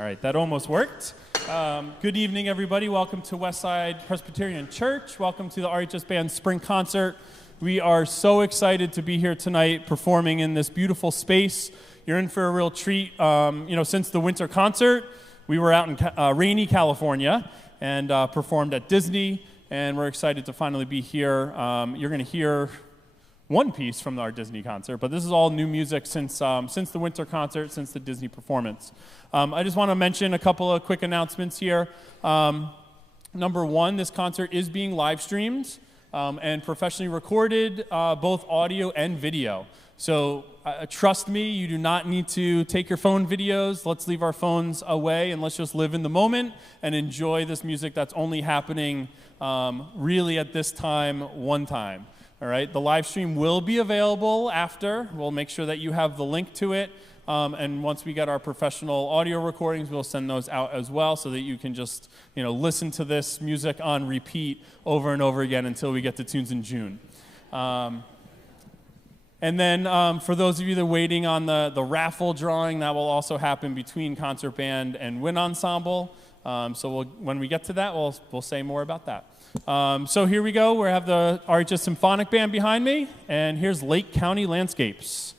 All right, that almost worked. Good evening, everybody. Welcome to Westside Presbyterian Church. Welcome to the RHS Band Spring Concert. We are so excited to be here tonight performing in this beautiful space. You're in for a real treat. Since the winter concert, we were out in rainy California and performed at Disney, and we're excited to finally be here. You're going to hear one piece from our Disney concert, but this is all new music since the winter concert, since the Disney performance. I just want to mention a couple of quick announcements here. Number one, this concert is being live streamed and professionally recorded, both audio and video. So trust me, you do not need to take your phone videos. Let's leave our phones away and let's just live in the moment and enjoy this music that's only happening really at this time, one time. All right, the live stream will be available after. We'll make sure that you have the link to it. And once we get our professional audio recordings, we'll send those out as well so that you can just, listen to this music on repeat over and over again until we get to Tunes in June. And then for those of you that are waiting on the raffle drawing, that will also happen between concert band and wind ensemble. So when we get to that, we'll say more about that. So here we go. We have the RHS Symphonic Band behind me, and here's Lake County Landscapes.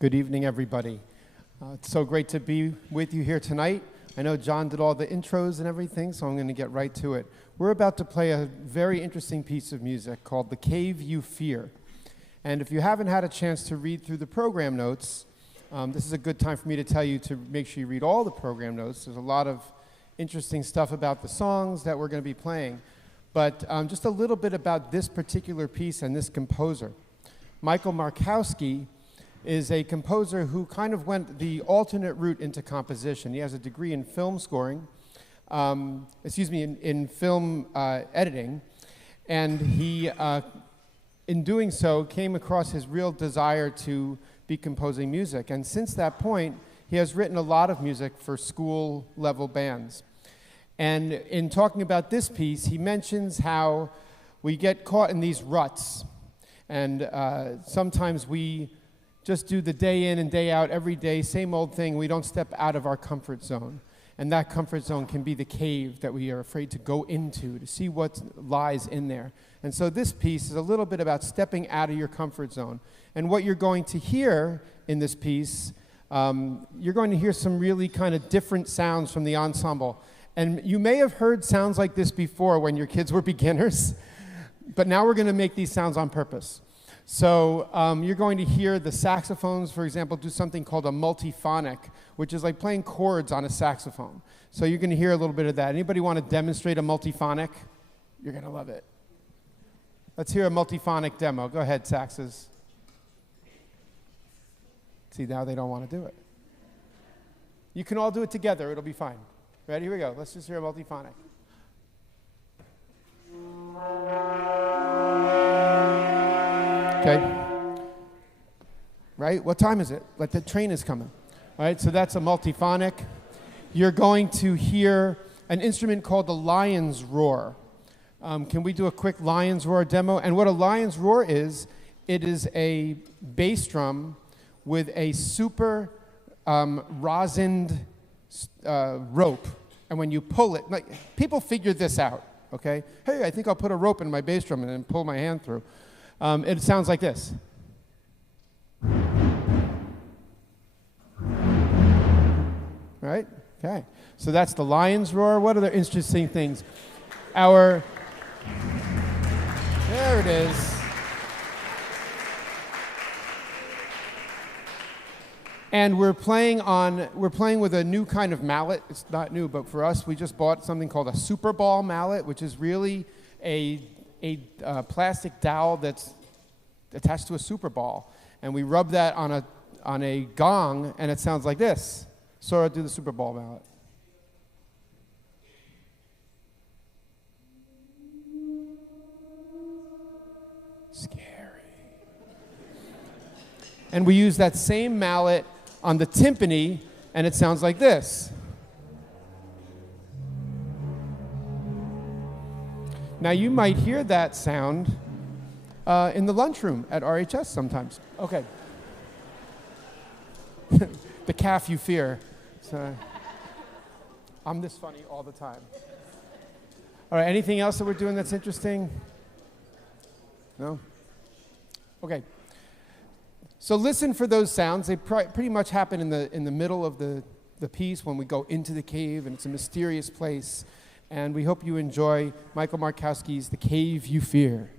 Good evening, everybody. It's so great to be with you here tonight. I know John did all the intros and everything, so I'm going to get right to it. We're about to play a very interesting piece of music called The Cave You Fear. And if you haven't had a chance to read through the program notes, this is a good time for me to tell you to make sure you read all the program notes. There's a lot of interesting stuff about the songs that we're going to be playing. But just a little bit about this particular piece and this composer. Michael Markowski is a composer who kind of went the alternate route into composition. He has a degree in film scoring, in film editing, and he, in doing so, came across his real desire to be composing music. And since that point, he has written a lot of music for school-level bands. And in talking about this piece, he mentions how we get caught in these ruts, and sometimes we just do the day in and day out, every day, same old thing. We don't step out of our comfort zone. And that comfort zone can be the cave that we are afraid to go into, to see what lies in there. And so this piece is a little bit about stepping out of your comfort zone. And what you're going to hear in this piece, you're going to hear some really kind of different sounds from the ensemble. And you may have heard sounds like this before when your kids were beginners, but now we're going to make these sounds on purpose. So you're going to hear the saxophones, for example, do something called a multiphonic, which is like playing chords on a saxophone. So you're going to hear a little bit of that. Anybody want to demonstrate a multiphonic? You're going to love it. Let's hear a multiphonic demo. Go ahead, saxes. See, now they don't want to do it. You can all do it together. It'll be fine. Ready? Here we go. Let's just hear a multiphonic. Okay. Right? What time is it? Like the train is coming. All right, so that's a multiphonic. You're going to hear an instrument called the lion's roar. Can we do a quick lion's roar demo? And what a lion's roar is, it is a bass drum with a super rosined rope. And when you pull it, like people figured this out, okay? Hey, I think I'll put a rope in my bass drum and then pull my hand through. It sounds like this. Right? Okay. So that's the lion's roar. What other interesting things? There it is. And we're playing with a new kind of mallet. It's not new, but for us, we just bought something called a Super Ball mallet, which is really a plastic dowel that's attached to a super ball, and we rub that on a gong, and it sounds like this. Sora, do the Super Ball mallet. Scary. And we use that same mallet on the timpani, and it sounds like this. Now, you might hear that sound in the lunchroom at RHS sometimes. Okay. The calf you fear. So, I'm this funny all the time. All right, anything else that we're doing that's interesting? No? Okay. So listen for those sounds. They pretty much happen in the middle of the piece when we go into the cave, and it's a mysterious place. And we hope you enjoy Michael Markowski's The Cave You Fear.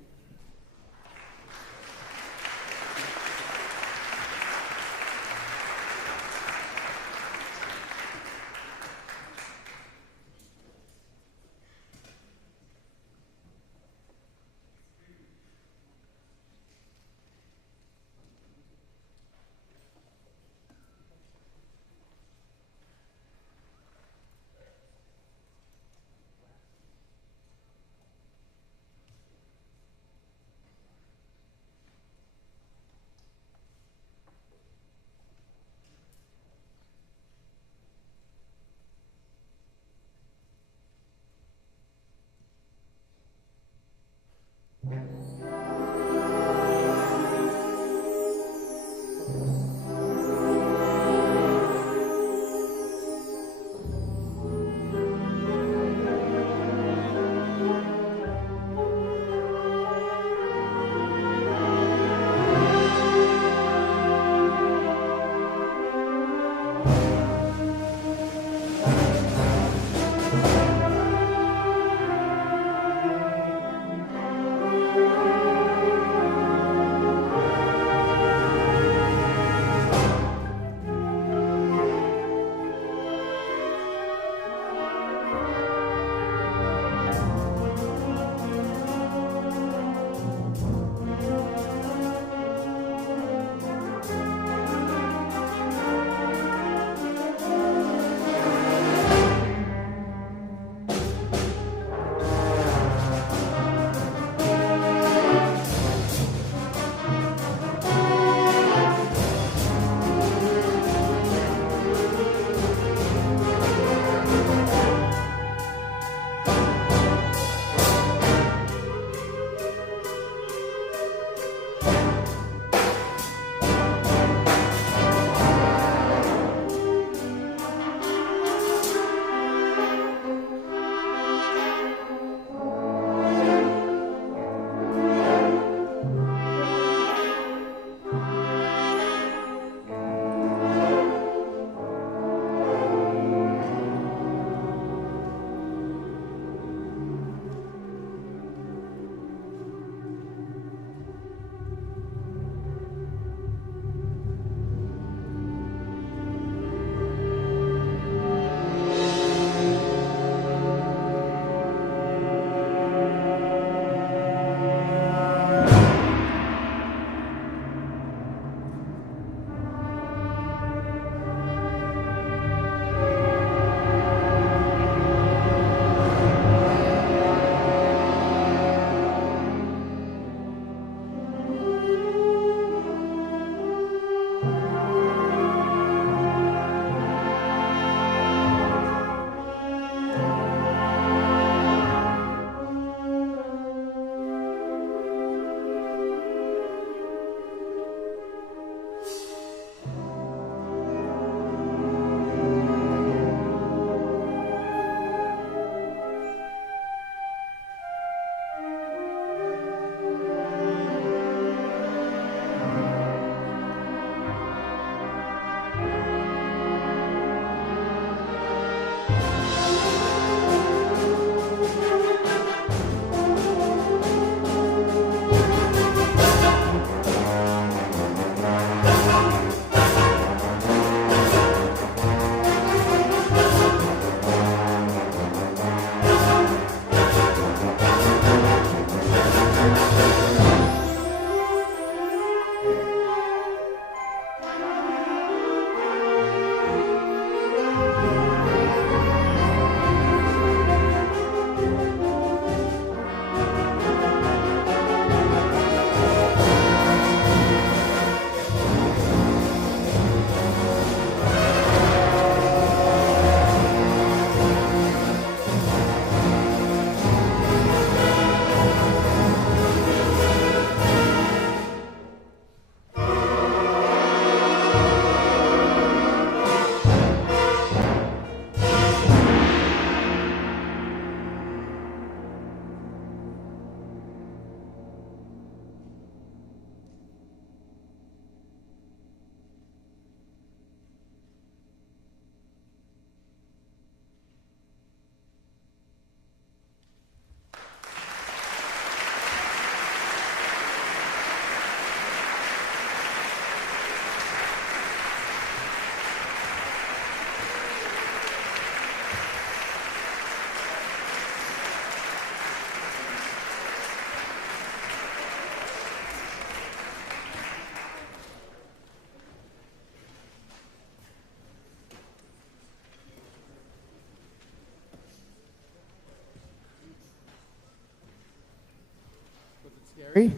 Scary?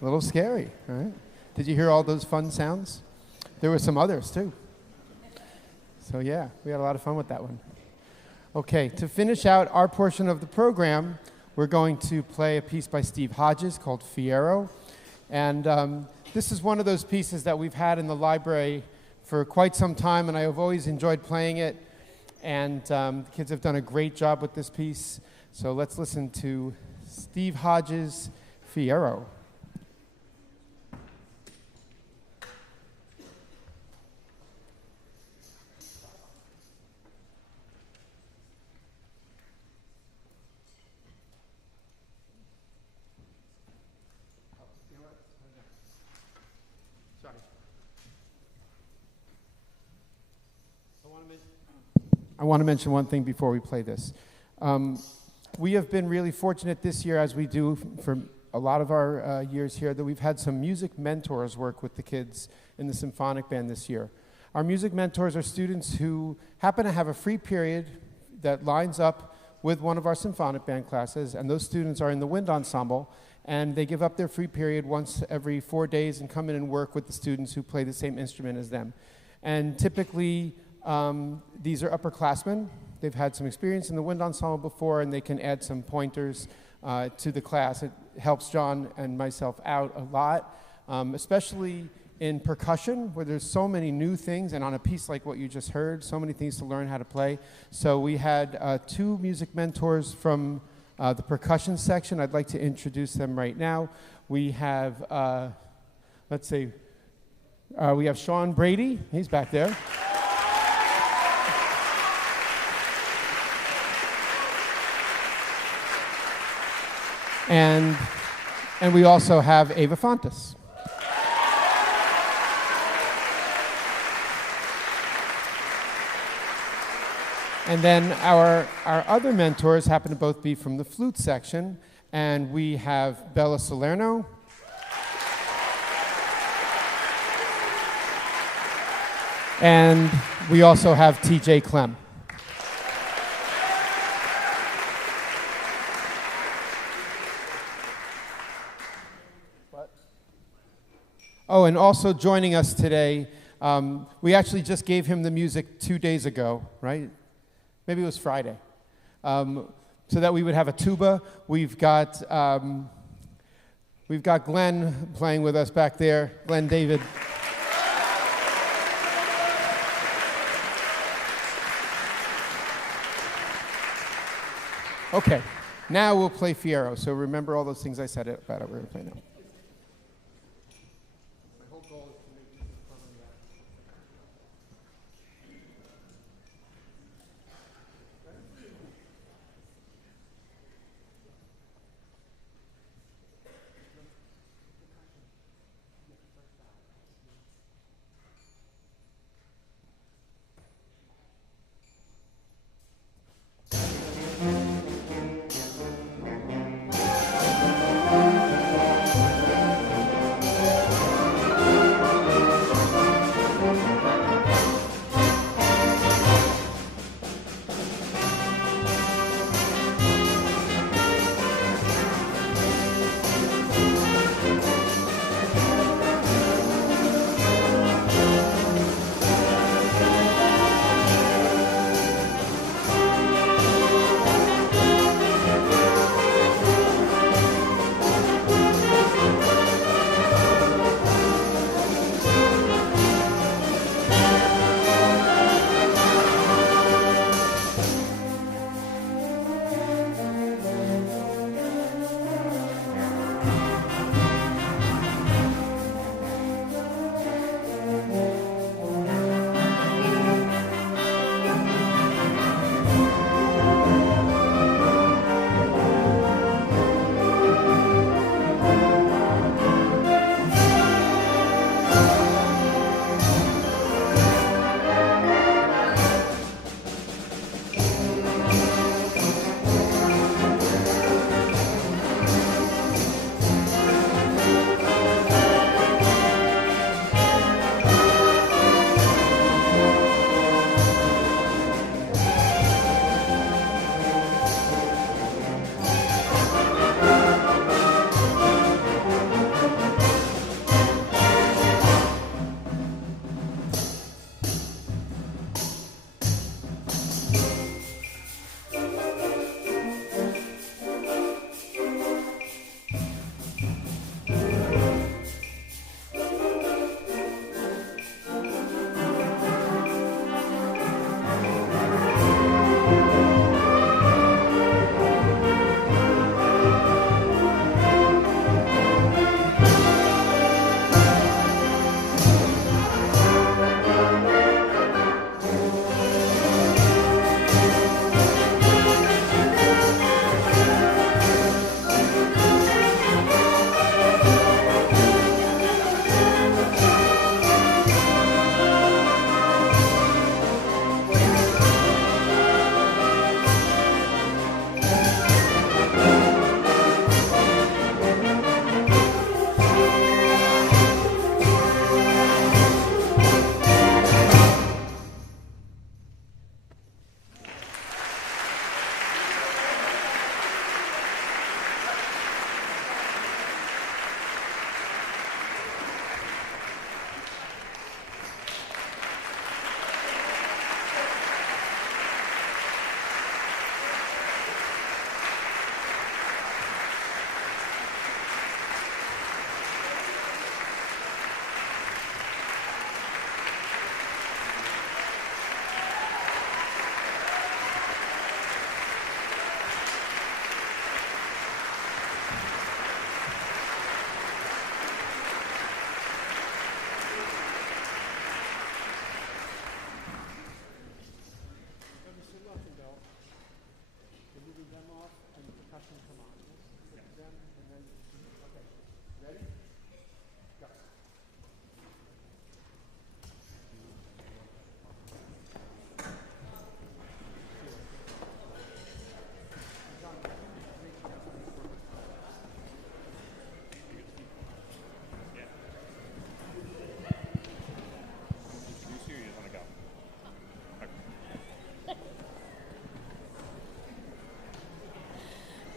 A little scary, all right? Did you hear all those fun sounds? There were some others too. So yeah, we had a lot of fun with that one. Okay, to finish out our portion of the program, we're going to play a piece by Steve Hodges called Fierro. And this is one of those pieces that we've had in the library for quite some time, and I have always enjoyed playing it. And the kids have done a great job with this piece. So let's listen to Steve Hodges' Fierro. I want to mention one thing before we play this. We have been really fortunate this year, as we do for a lot of our years here, that we've had some music mentors work with the kids in the symphonic band this year. Our music mentors are students who happen to have a free period that lines up with one of our symphonic band classes, and those students are in the wind ensemble, and they give up their free period once every 4 days and come in and work with the students who play the same instrument as them. And typically, these are upperclassmen. They've had some experience in the wind ensemble before, and they can add some pointers to the class. It helps John and myself out a lot, especially in percussion, where there's so many new things, and on a piece like what you just heard, so many things to learn how to play. So we had 2 music mentors from the percussion section. I'd like to introduce them right now. We have, we have Sean Brady. He's back there. And we also have Ava Fontes. And then our other mentors happen to both be from the flute section, and we have Bella Salerno, and we also have TJ Clem. Oh, and also joining us today, we actually just gave him the music 2 days ago, right? Maybe it was Friday. So that we would have a tuba. We've got Glenn playing with us back there, Glenn David. Okay, now we'll play Fierro. So remember all those things I said about it. We're going to play now.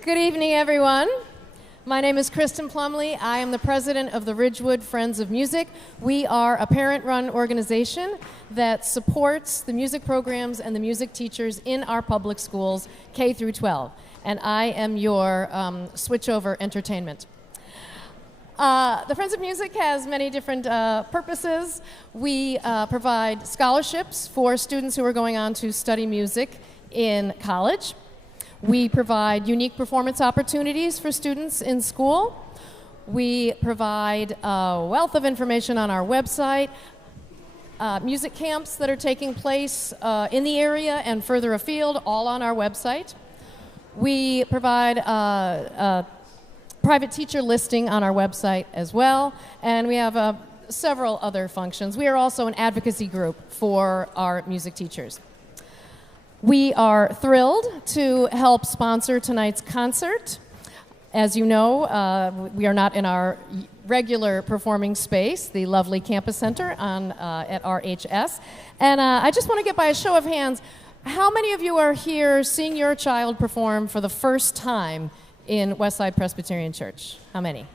Good evening, everyone. My name is Kristen Plumley. I am the president of the Ridgewood Friends of Music. We are a parent-run organization that supports the music programs and the music teachers in our public schools, K through 12. And I am your switchover entertainment. The Friends of Music has many different purposes. We provide scholarships for students who are going on to study music in college. We provide unique performance opportunities for students in school. We provide a wealth of information on our website, music camps that are taking place in the area and further afield, all on our website. We provide a private teacher listing on our website as well, and we have several other functions. We are also an advocacy group for our music teachers. We are thrilled to help sponsor tonight's concert. As you know, we are not in our regular performing space, the lovely campus center at RHS. And I just want to get by a show of hands, how many of you are here seeing your child perform for the first time in Westside Presbyterian Church? How many?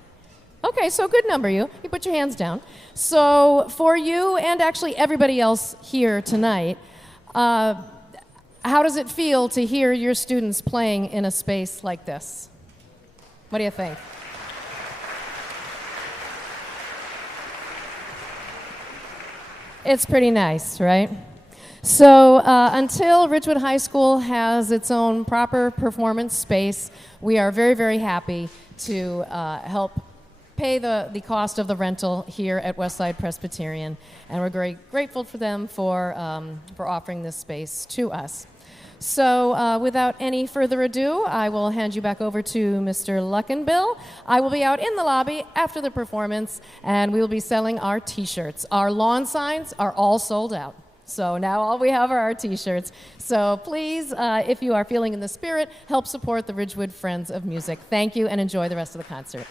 Okay, so a good number of you. You put your hands down. So for you and actually everybody else here tonight, how does it feel to hear your students playing in a space like this? What do you think? It's pretty nice, right? So until Ridgewood High School has its own proper performance space, we are very, very happy to help pay the cost of the rental here at Westside Presbyterian, and we're very grateful for them for offering this space to us. So without any further ado, I will hand you back over to Mr. Luckenbill. I will be out in the lobby after the performance, and we will be selling our T-shirts. Our lawn signs are all sold out. So now all we have are our T-shirts. So please, if you are feeling in the spirit, help support the Ridgewood Friends of Music. Thank you, and enjoy the rest of the concert.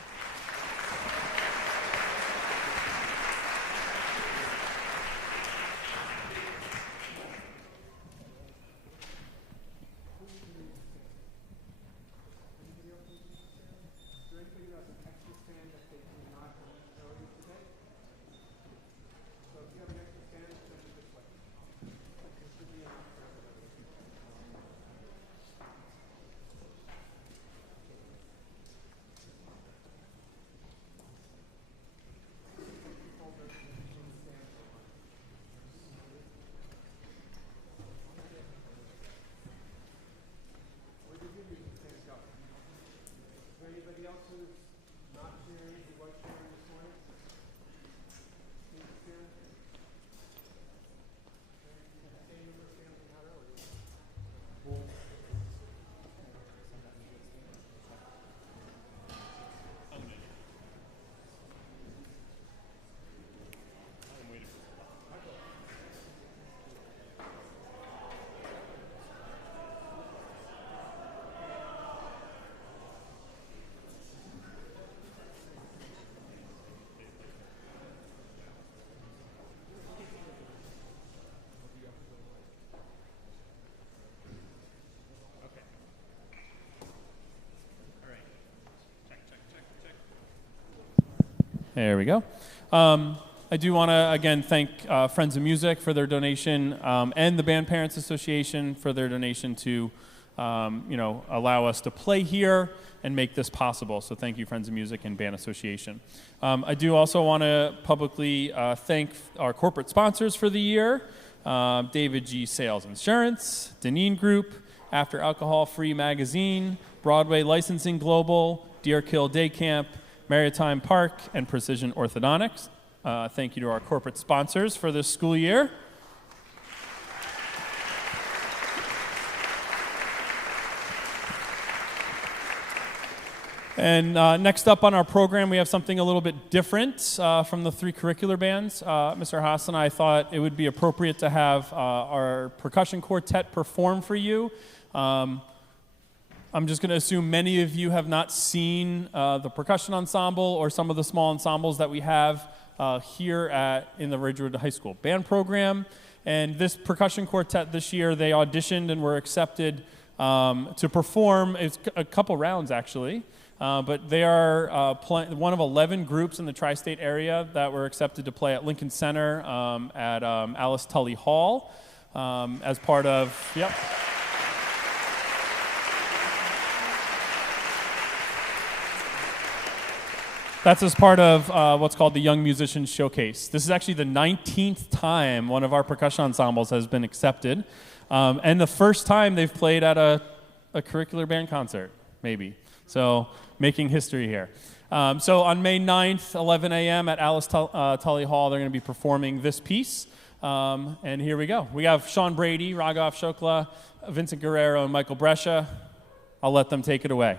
There we go. I do want to, again, thank Friends of Music for their donation and the Band Parents Association for their donation to, allow us to play here and make this possible. So thank you, Friends of Music and Band Association. I do also want to publicly thank our corporate sponsors for the year, David G. Sales Insurance, Deneen Group, After Alcohol Free Magazine, Broadway Licensing Global, Deer Kill Day Camp, Maritime Park, and Precision Orthodontics. Thank you to our corporate sponsors for this school year. And next up on our program, we have something a little bit different from the three curricular bands. Mr. Haas and I thought it would be appropriate to have our percussion quartet perform for you. I'm just going to assume many of you have not seen the percussion ensemble or some of the small ensembles that we have here in the Ridgewood High School band program. And this percussion quartet this year, they auditioned and were accepted to perform. It's a couple rounds, actually. But they are one of 11 groups in the tri-state area that were accepted to play at Lincoln Center at Alice Tully Hall as part of, yep. That's as part of what's called the Young Musicians Showcase. This is actually the 19th time one of our percussion ensembles has been accepted, and the first time they've played at a curricular band concert, maybe. So making history here. So on May 9th, 11 a.m. at Alice Tully Hall, they're going to be performing this piece. And here we go. We have Sean Brady, Raghav Shokla, Vincent Guerrero, and Michael Brescia. I'll let them take it away.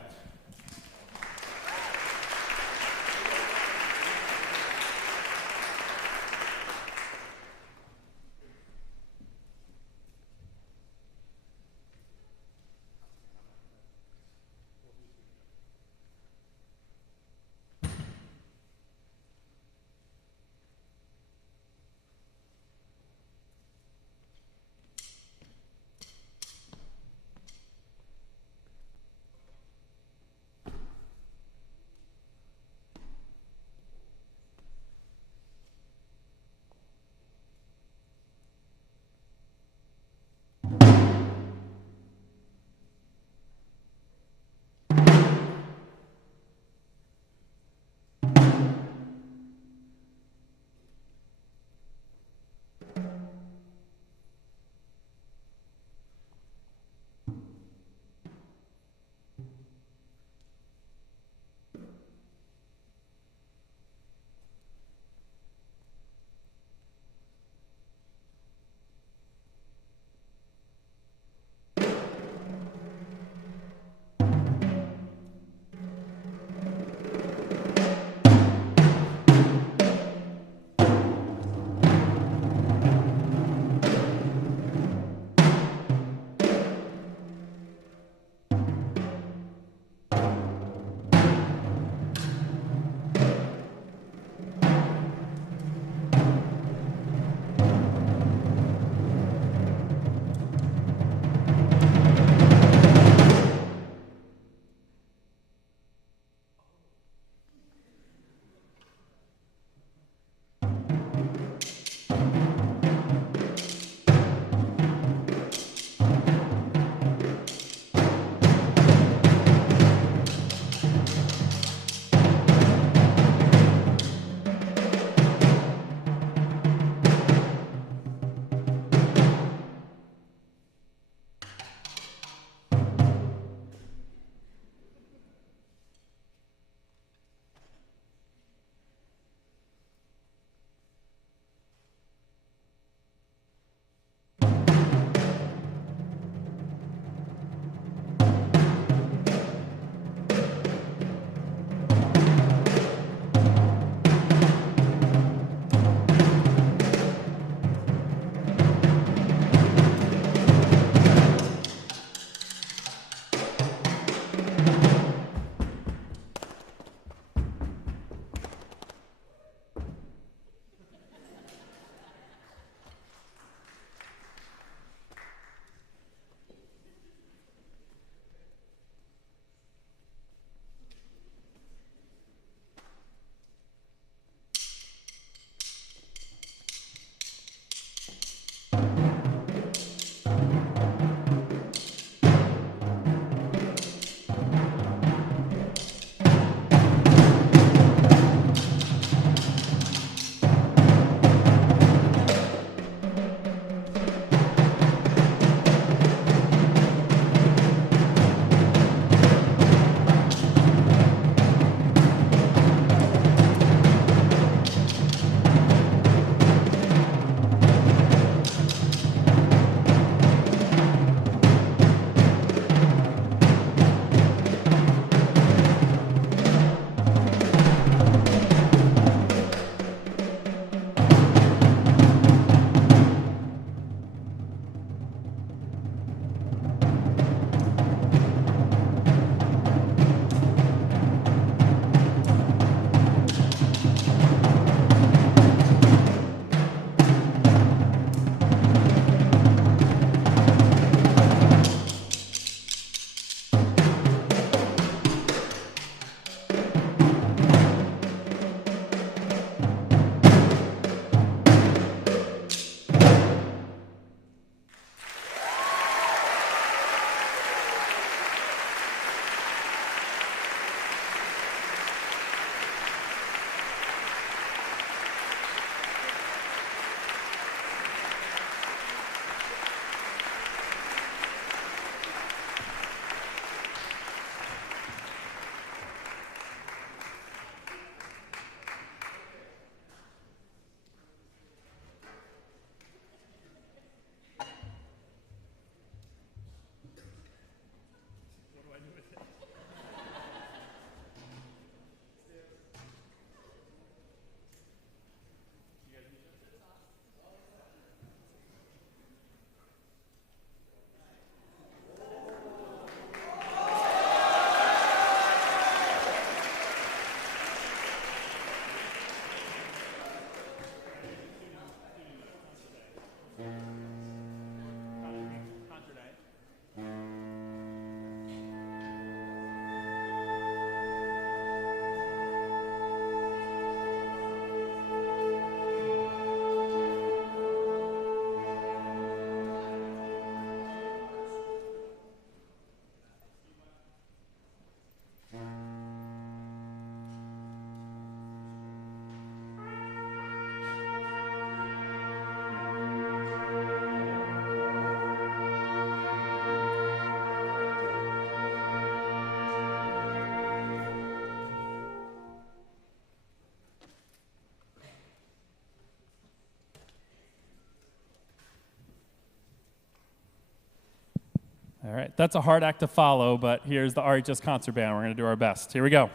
All right, that's a hard act to follow, but here's the RHS Concert Band. We're going to do our best. Here we go.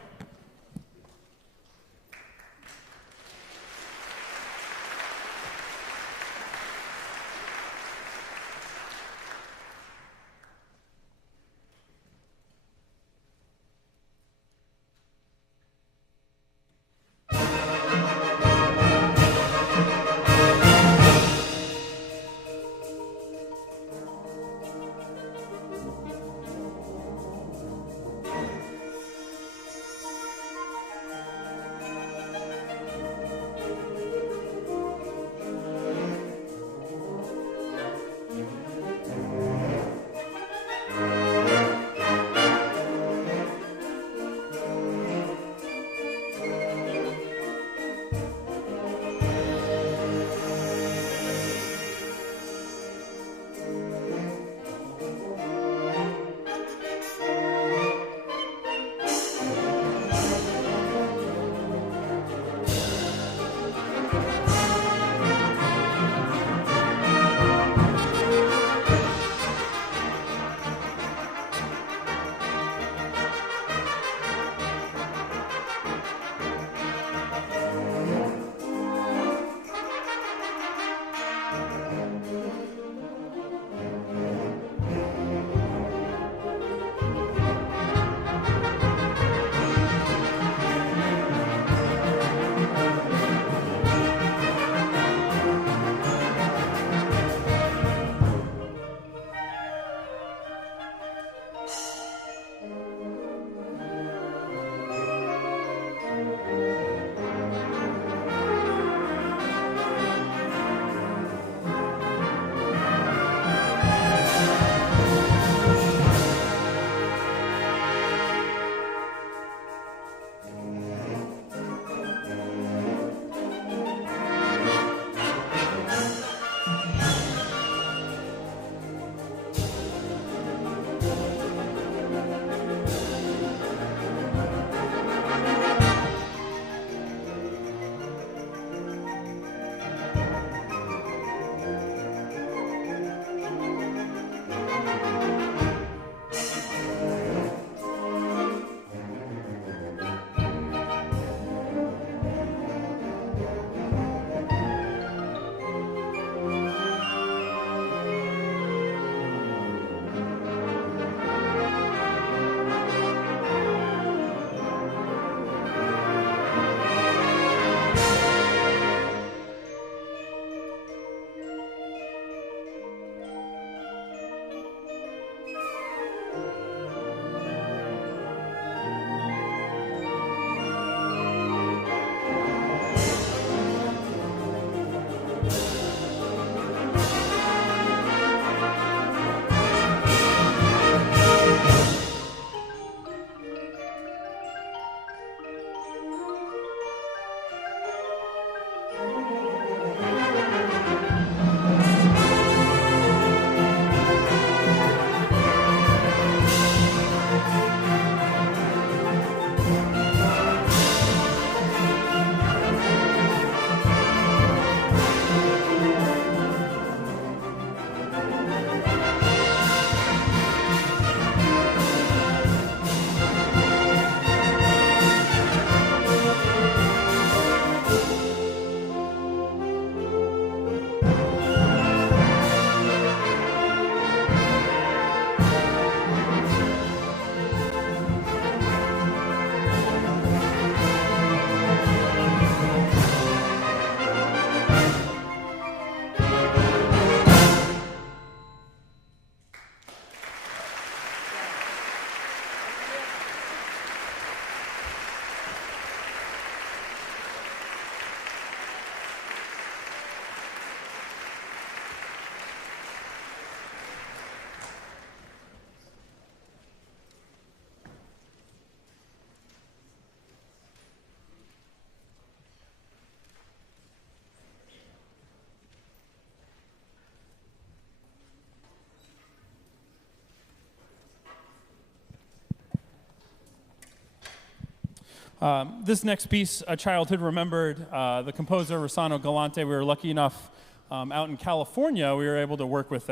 This next piece, A Childhood Remembered, the composer Rossano Galante, we were lucky enough out in California, we were able to work with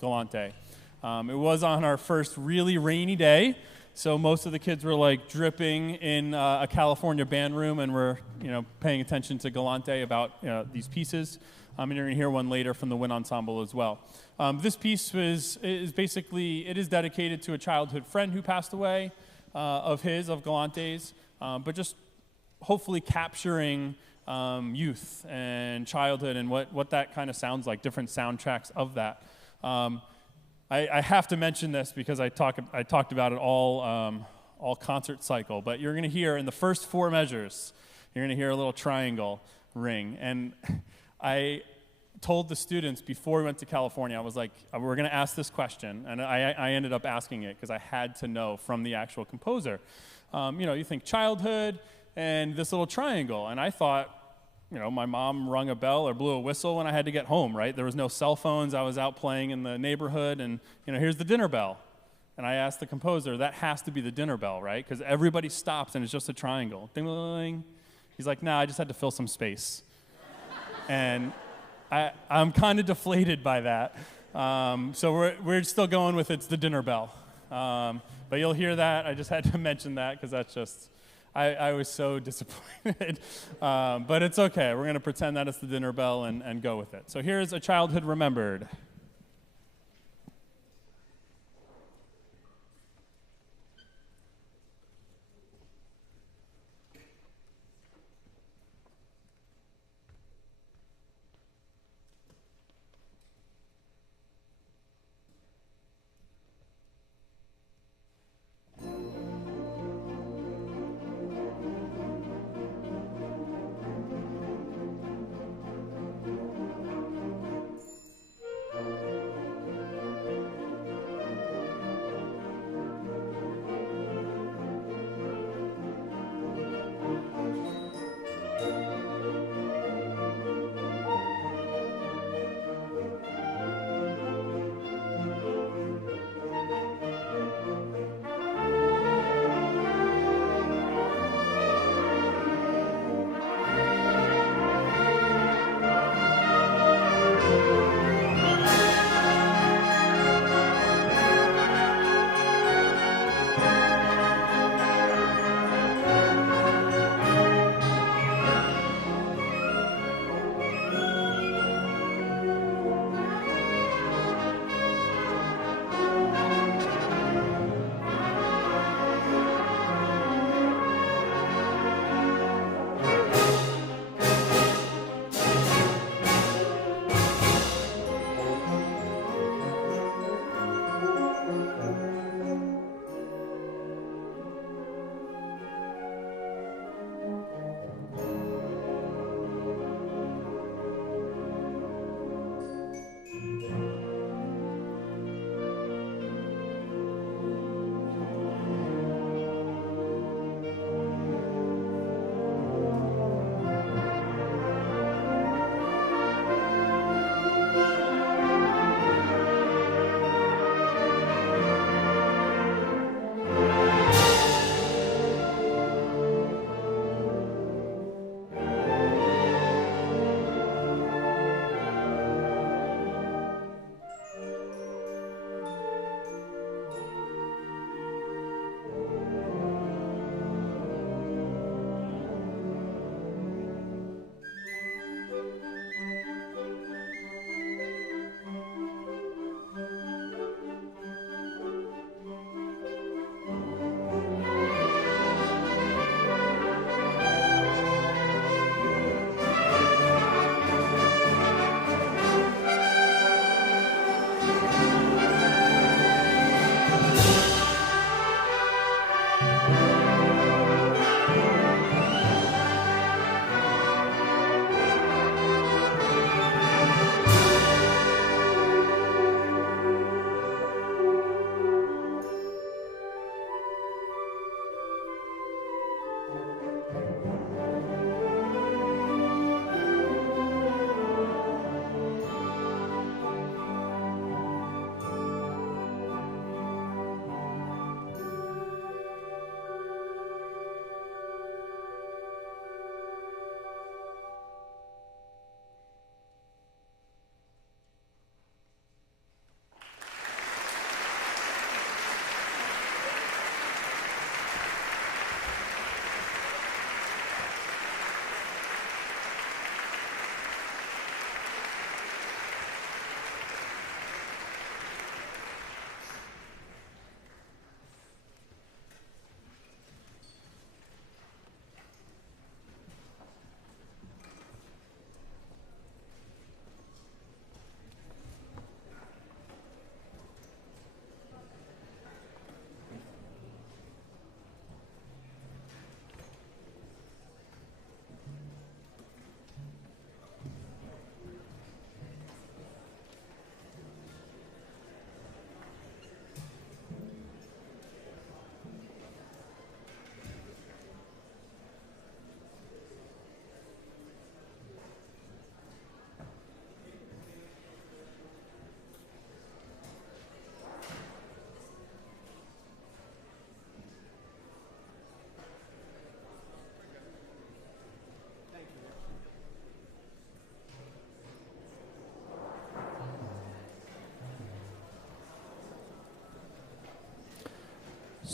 Galante. It was on our first really rainy day, so most of the kids were like dripping in a California band room, and we're paying attention to Galante about these pieces. And you're going to hear one later from the wind ensemble as well. This piece is dedicated to a childhood friend who passed away of Galante's, but just hopefully capturing youth and childhood and what that kind of sounds like, different soundtracks of that. I have to mention this because I talked about it all concert cycle, but you're going to hear in the first 4 measures, you're going to hear a little triangle ring. And I told the students before we went to California, I was like, we're going to ask this question, and I ended up asking it because I had to know from the actual composer. You think childhood and this little triangle, and I thought, my mom rung a bell or blew a whistle when I had to get home, right? There was no cell phones. I was out playing in the neighborhood, and, here's the dinner bell. And I asked the composer, that has to be the dinner bell, right? Because everybody stops, and it's just a triangle. Ding-a-ling. He's like, nah, I just had to fill some space. And I'm kind of deflated by that. So we're still going with it's the dinner bell. But you'll hear that. I just had to mention that because that's just... I was so disappointed, but it's okay. We're going to pretend that it's the dinner bell and go with it. So here's A Childhood Remembered.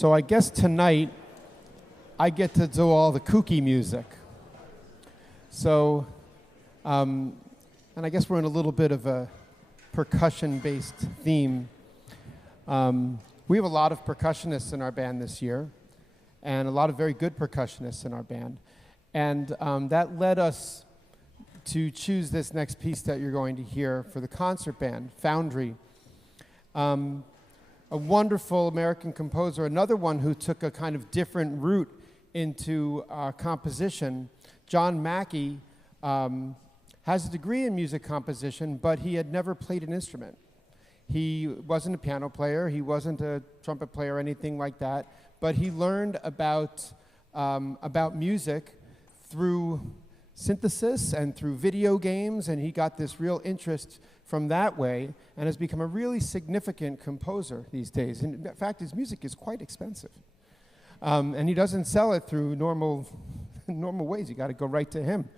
So I guess tonight I get to do all the kooky music. So, and I guess we're in a little bit of a percussion-based theme. We have a lot of percussionists in our band this year, and a lot of very good percussionists in our band. And that led us to choose this next piece that you're going to hear for the concert band, Foundry. A wonderful American composer, another one who took a kind of different route into composition. John Mackey has a degree in music composition, but he had never played an instrument. He wasn't a piano player, he wasn't a trumpet player or anything like that, but he learned about music through synthesis and through video games, and he got this real interest from that way and has become a really significant composer these days. And in fact, his music is quite expensive. And he doesn't sell it through normal ways. You got to go right to him.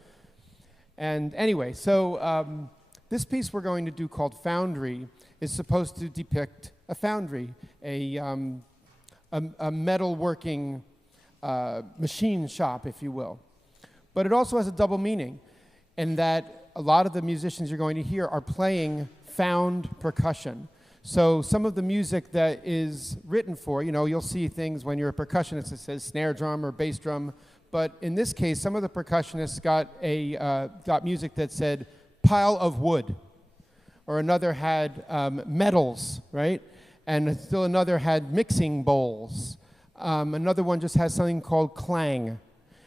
And anyway, so this piece we're going to do called Foundry is supposed to depict a foundry, a metalworking machine shop, if you will. But it also has a double meaning in that a lot of the musicians you're going to hear are playing found percussion. So some of the music that is written for, you'll see things when you're a percussionist that says snare drum or bass drum, but in this case, some of the percussionists got music that said pile of wood, or another had metals, right? And still another had mixing bowls. Another one just has something called clang.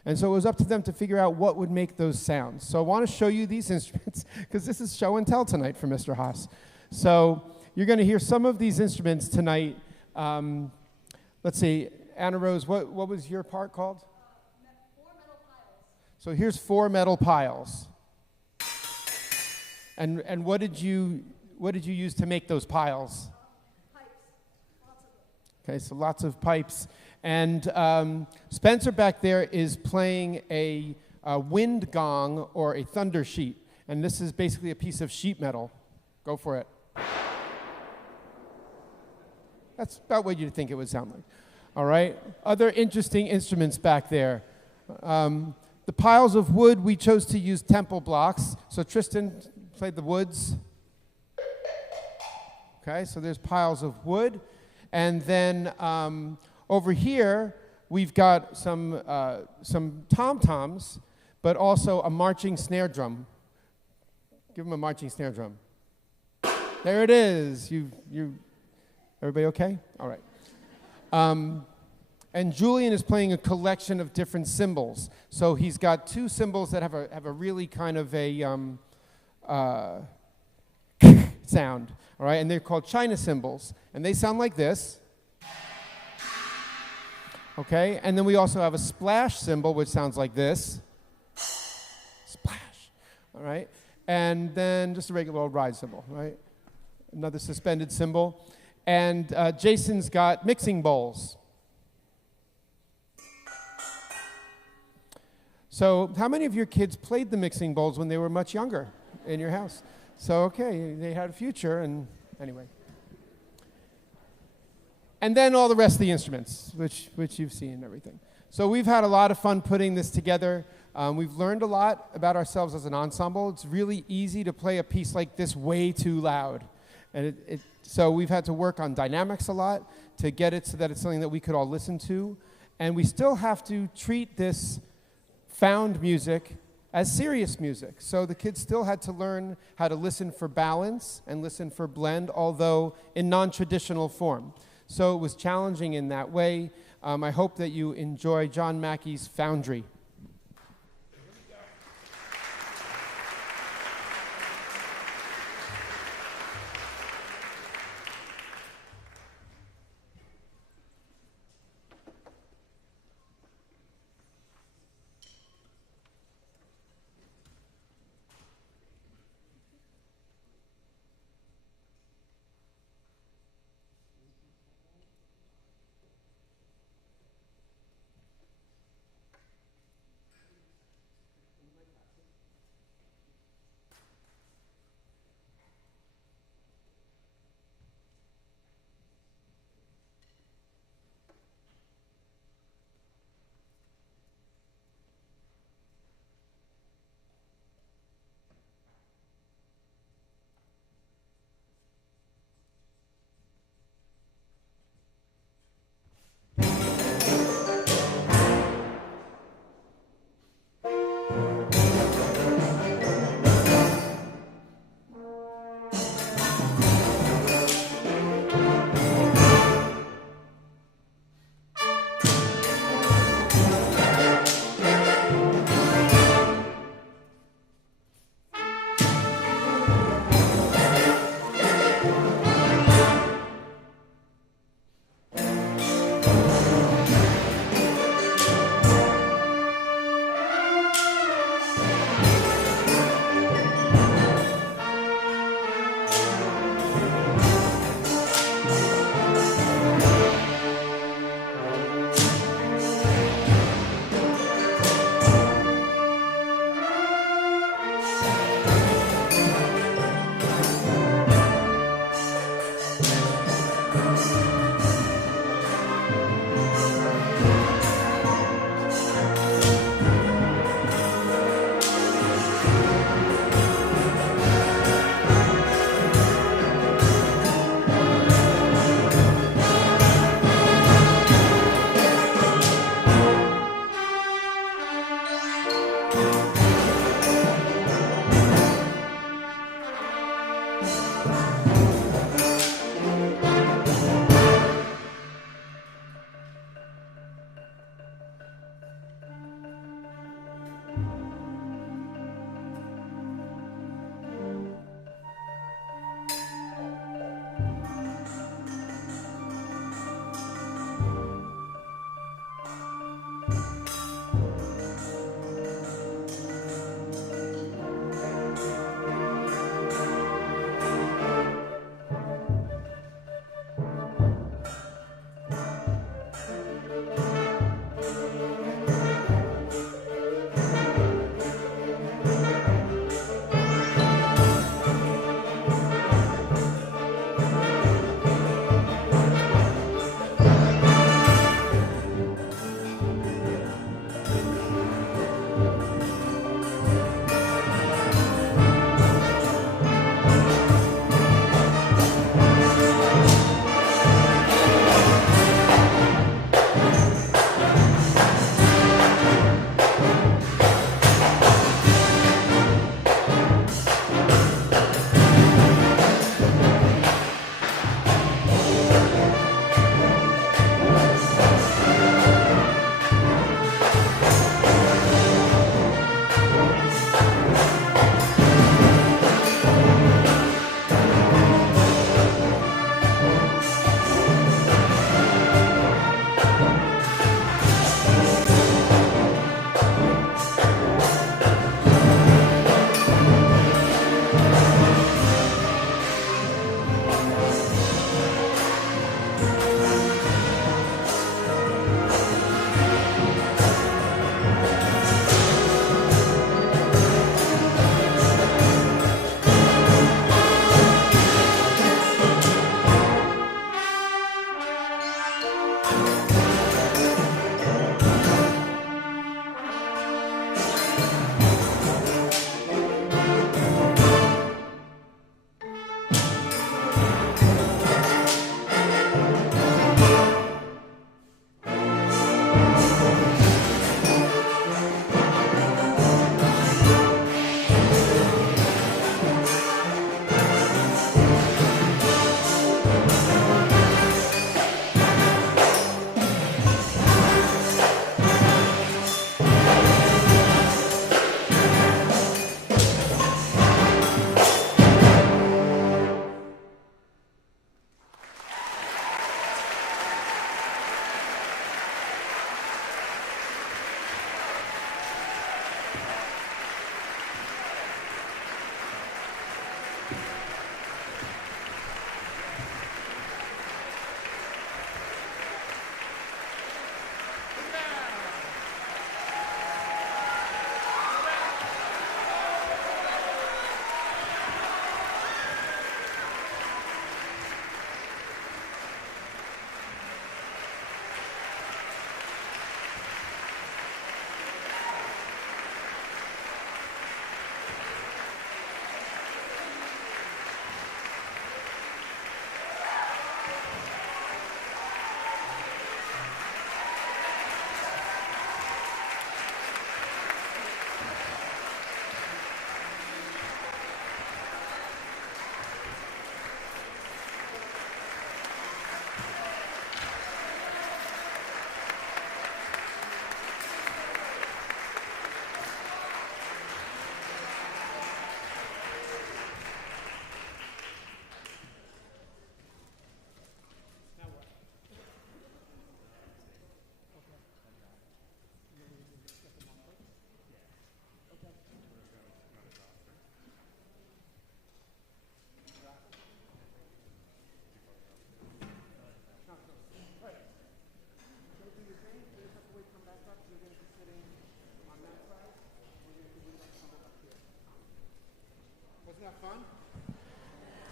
And so it was up to them to figure out what would make those sounds. So I want to show you these instruments, because this is show and tell tonight for Mr. Haas. So you're going to hear some of these instruments tonight. Let's see, Anna Rose, what was your part called? 4 metal piles. So here's 4 metal piles. And what did you use to make those piles? Pipes. Lots of them. Okay, so lots of pipes. And Spencer back there is playing a wind gong or a thunder sheet. And this is basically a piece of sheet metal. Go for it. That's about what you'd think it would sound like. All right? Other interesting instruments back there. The piles of wood, we chose to use temple blocks. So Tristan played the woods. Okay, so there's piles of wood. And then over here, we've got some tom-toms, but also a marching snare drum. Give him a marching snare drum. There it is. Everybody okay? All right. And Julian is playing a collection of different cymbals. So he's got 2 cymbals that have a really kind of a sound. All right, and they're called China cymbals, and they sound like this. Okay, and then we also have a splash cymbal, which sounds like this. Splash. All right, and then just a regular old ride cymbal, right? Another suspended cymbal. And Jason's got mixing bowls. So how many of your kids played the mixing bowls when they were much younger in your house? So, okay, they had a future, and anyway. And then all the rest of the instruments, which you've seen and everything. So we've had a lot of fun putting this together. We've learned a lot about ourselves as an ensemble. It's really easy to play a piece like this way too loud. And so we've had to work on dynamics a lot to get it so that it's something that we could all listen to. And we still have to treat this found music as serious music. So the kids still had to learn how to listen for balance and listen for blend, although in non-traditional form. So it was challenging in that way. I hope that you enjoy John Mackey's Foundry.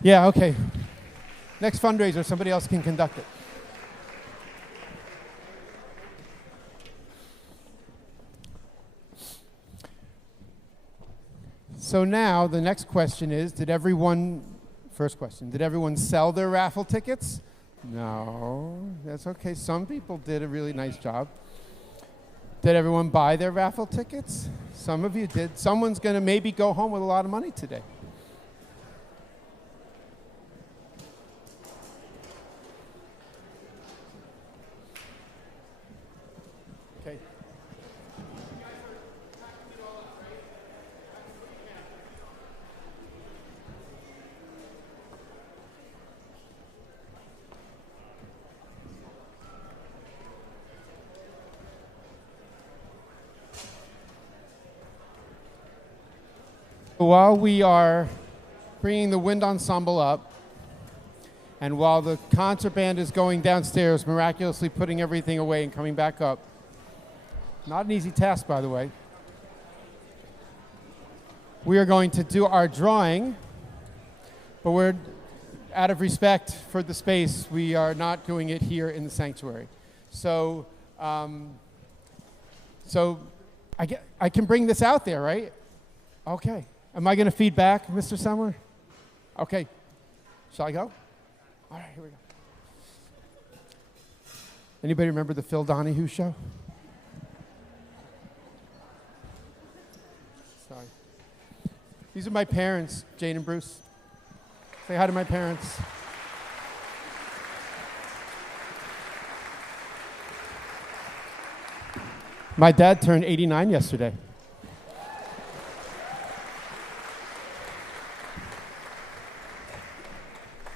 Yeah, okay. Next fundraiser, somebody else can conduct it. So now the next question is, first question, did everyone sell their raffle tickets? No, that's okay. Some people did a really nice job. Did everyone buy their raffle tickets? Some of you did. Someone's going to maybe go home with a lot of money today. Okay. While we are bringing the wind ensemble up, and while the concert band is going downstairs, miraculously putting everything away and coming back up, not an easy task, by the way, we are going to do our drawing, but we're, out of respect for the space, we are not doing it here in the sanctuary. So, I can bring this out there, right? Okay. Am I going to feed back, Mr. Summer? Okay. Shall I go? All right, here we go. Anybody remember the Phil Donahue show? Sorry. These are my parents, Jane and Bruce. Say hi to my parents. My dad turned 89 yesterday.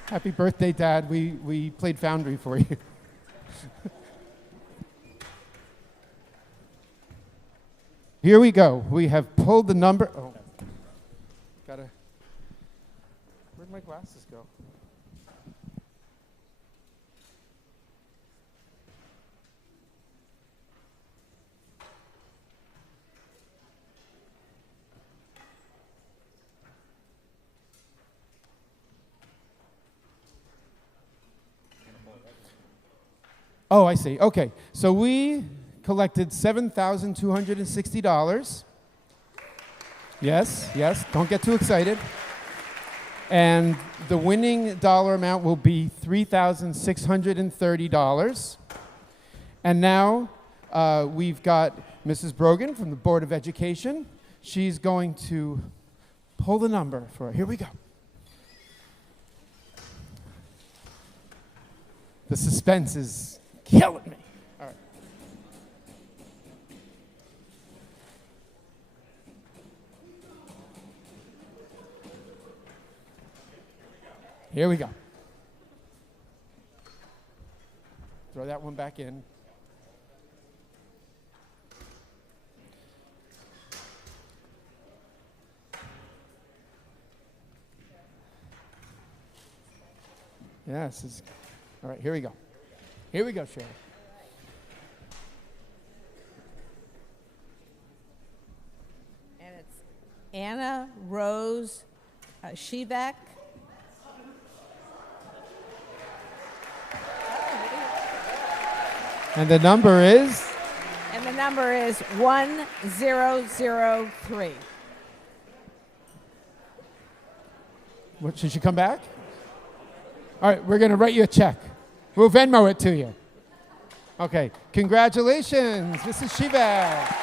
Happy birthday, Dad. We played Foundry for you. Here we go. We have pulled the number. Oh, where'd my glasses go? Oh, I see. Okay. So we collected $7,260. Yes. Don't get too excited. And the winning dollar amount will be $3,630. And now we've got Mrs. Brogan from the Board of Education. She's going to pull the number for, here we go. The suspense is killing me. All right. Here we go. Throw that one back in. Yes. All right, here we go. Here we go, Sharon. And it's Anna Rose Shevak. And the number is? And the number is 1003. What, should she come back? All right, we're going to write you a check. We'll Venmo it to you. Okay, congratulations, Mrs. Shevak.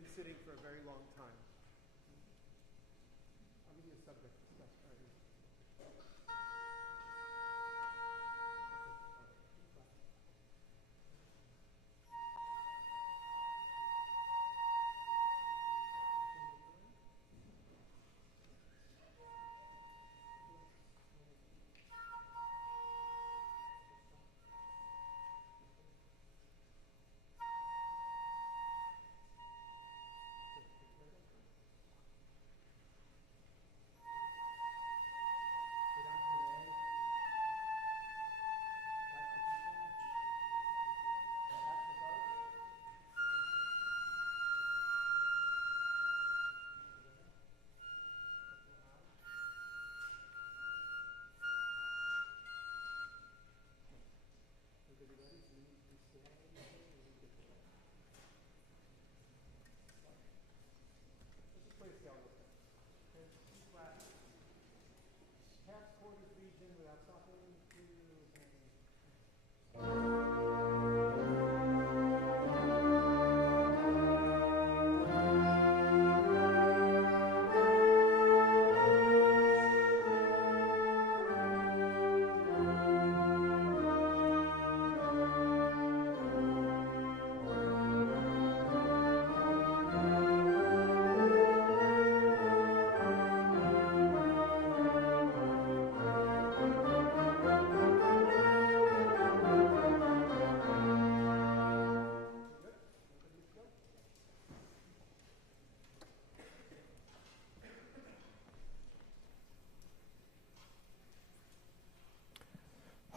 been sitting for a very long time. I'll give you a subject.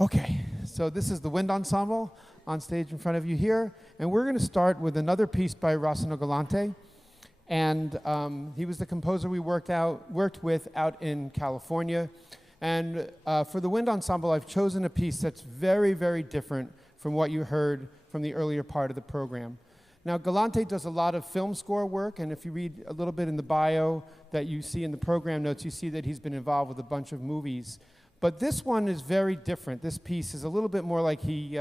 Okay, so this is the Wind Ensemble on stage in front of you here, and we're going to start with another piece by Rossino Galante, and he was the composer we worked with out in California, and for the Wind Ensemble, I've chosen a piece that's very, very different from what you heard from the earlier part of the program. Now, Galante does a lot of film score work, and if you read a little bit in the bio that you see in the program notes, you see that he's been involved with a bunch of movies. But this one is very different. This piece is a little bit more like he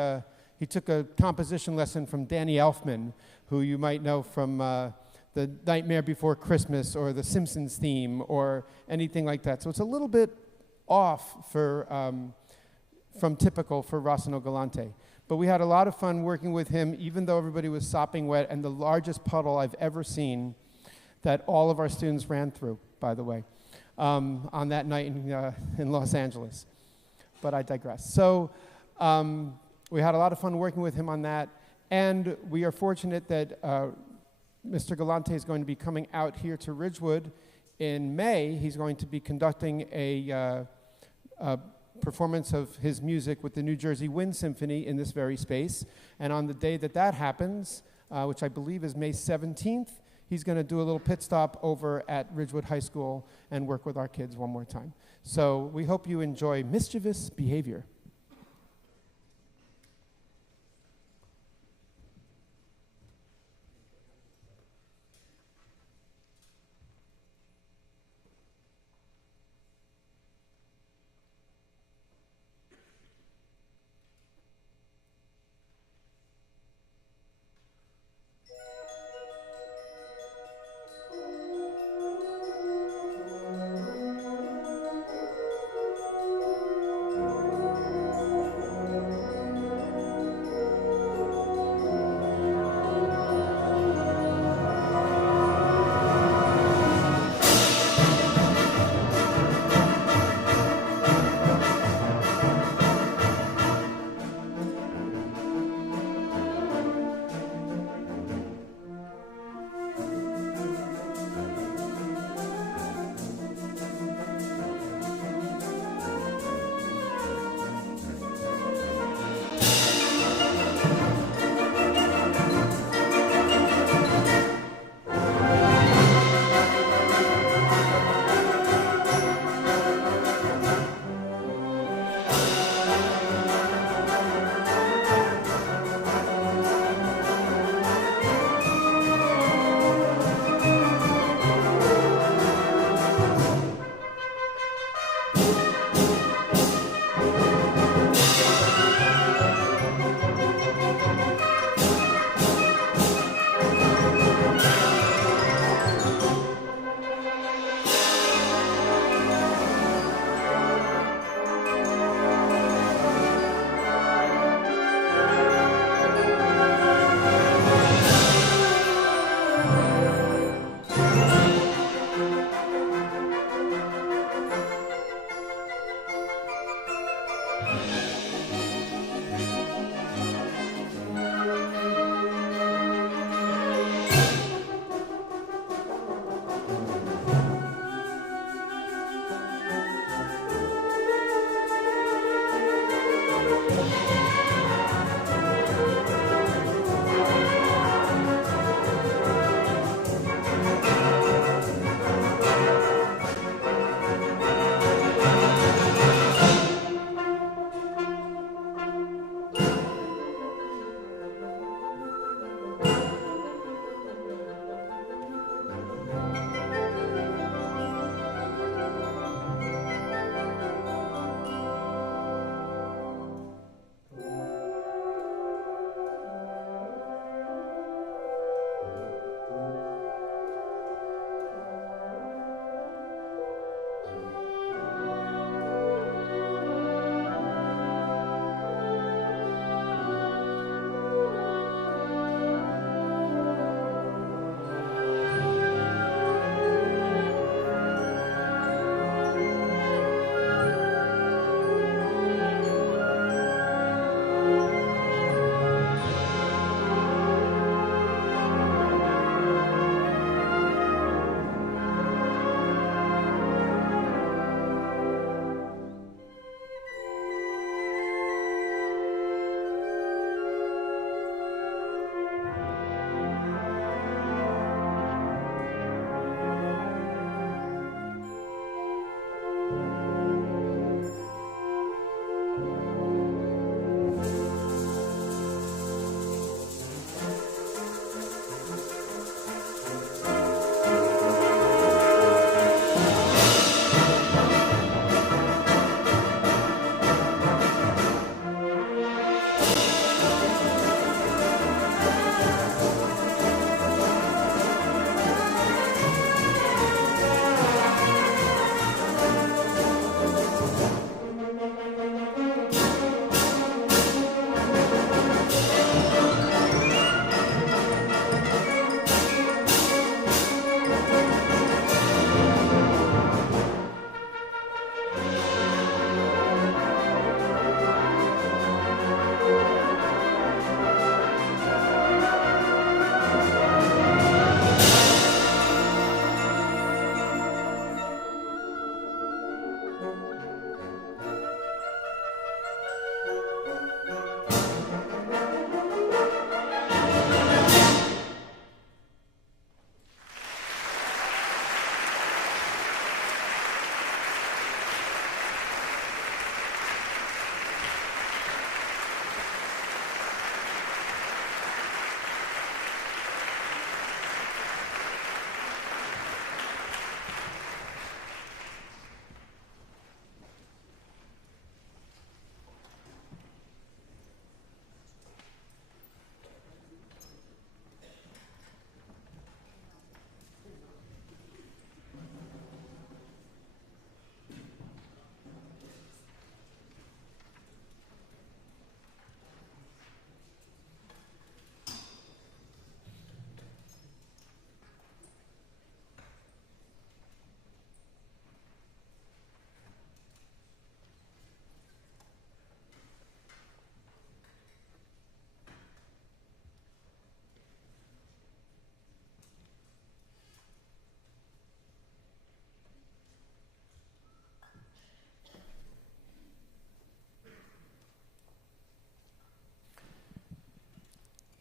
took a composition lesson from Danny Elfman, who you might know from The Nightmare Before Christmas or the Simpsons theme or anything like that. So it's a little bit off from typical for Rossino Galante. But we had a lot of fun working with him, even though everybody was sopping wet, and the largest puddle I've ever seen that all of our students ran through, by the way. On that night in Los Angeles. But I digress. So we had a lot of fun working with him on that, and we are fortunate that Mr. Galante is going to be coming out here to Ridgewood in May. He's going to be conducting a performance of his music with the New Jersey Wind Symphony in this very space, and on the day that that happens, which I believe is May 17th, he's going to do a little pit stop over at Ridgewood High School and work with our kids one more time. So we hope you enjoy Mischievous Behavior.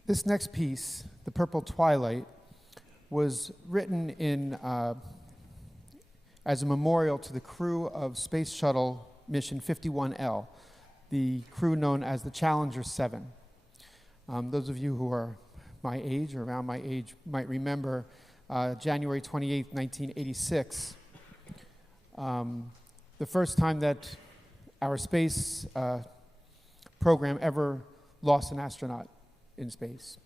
This next piece, The Purple Twilight, was written as a memorial to the crew of Space Shuttle Mission 51L, the crew known as the Challenger 7. Those of you who are my age or around my age might remember January 28, 1986, the first time that our space program ever lost an astronaut in space.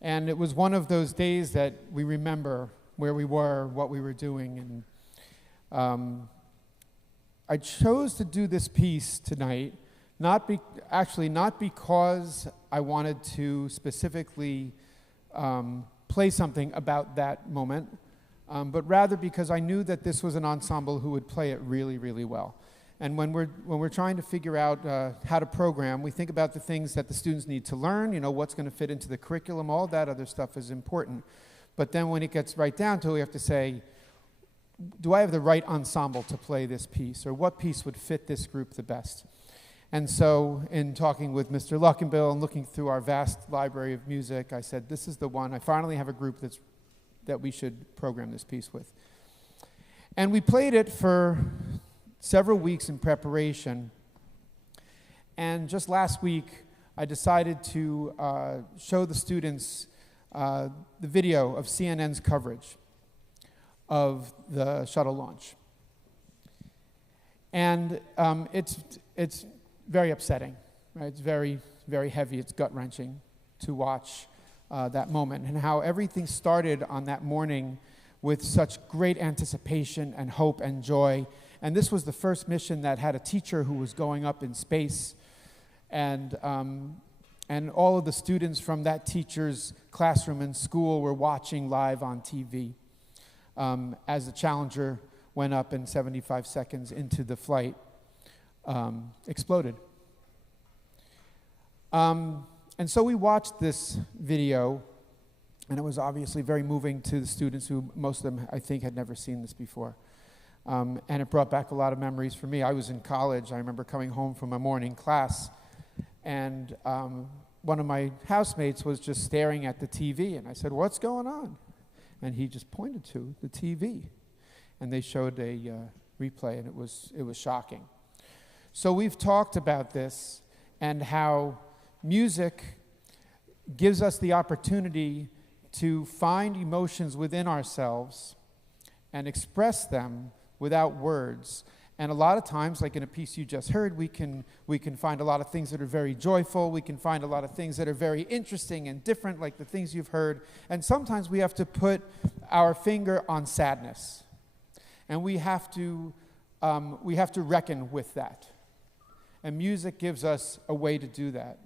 And it was one of those days that we remember where we were, what we were doing. And I chose to do this piece tonight, not because I wanted to specifically play something about that moment, but rather because I knew that this was an ensemble who would play it really, really well. And when we're trying to figure out how to program, we think about the things that the students need to learn, what's going to fit into the curriculum, all that other stuff is important. But then when it gets right down to it, we have to say, do I have the right ensemble to play this piece? Or what piece would fit this group the best? And so in talking with Mr. Luckenbill and looking through our vast library of music, I said, this is the one. I finally have a group that we should program this piece with. And we played it for several weeks in preparation. And just last week, I decided to show the students the video of CNN's coverage of the shuttle launch. And it's very upsetting, right? It's very, very heavy. It's gut-wrenching to watch that moment, and how everything started on that morning with such great anticipation and hope and joy. And this was the first mission that had a teacher who was going up in space, and all of the students from that teacher's classroom and school were watching live on TV as the Challenger went up and 75 seconds into the flight exploded. And so we watched this video, and it was obviously very moving to the students who, most of them, I think, had never seen this before. And it brought back a lot of memories for me. I was in college. I remember coming home from a morning class, and one of my housemates was just staring at the TV, and I said, "What's going on?" And he just pointed to the TV, and they showed a replay, and it was shocking. So we've talked about this and how music gives us the opportunity to find emotions within ourselves and express them without words. And a lot of times, like in a piece you just heard, we can find a lot of things that are very joyful. We can find a lot of things that are very interesting and different, like the things you've heard. And sometimes we have to put our finger on sadness, and we have to reckon with that. And music gives us a way to do that.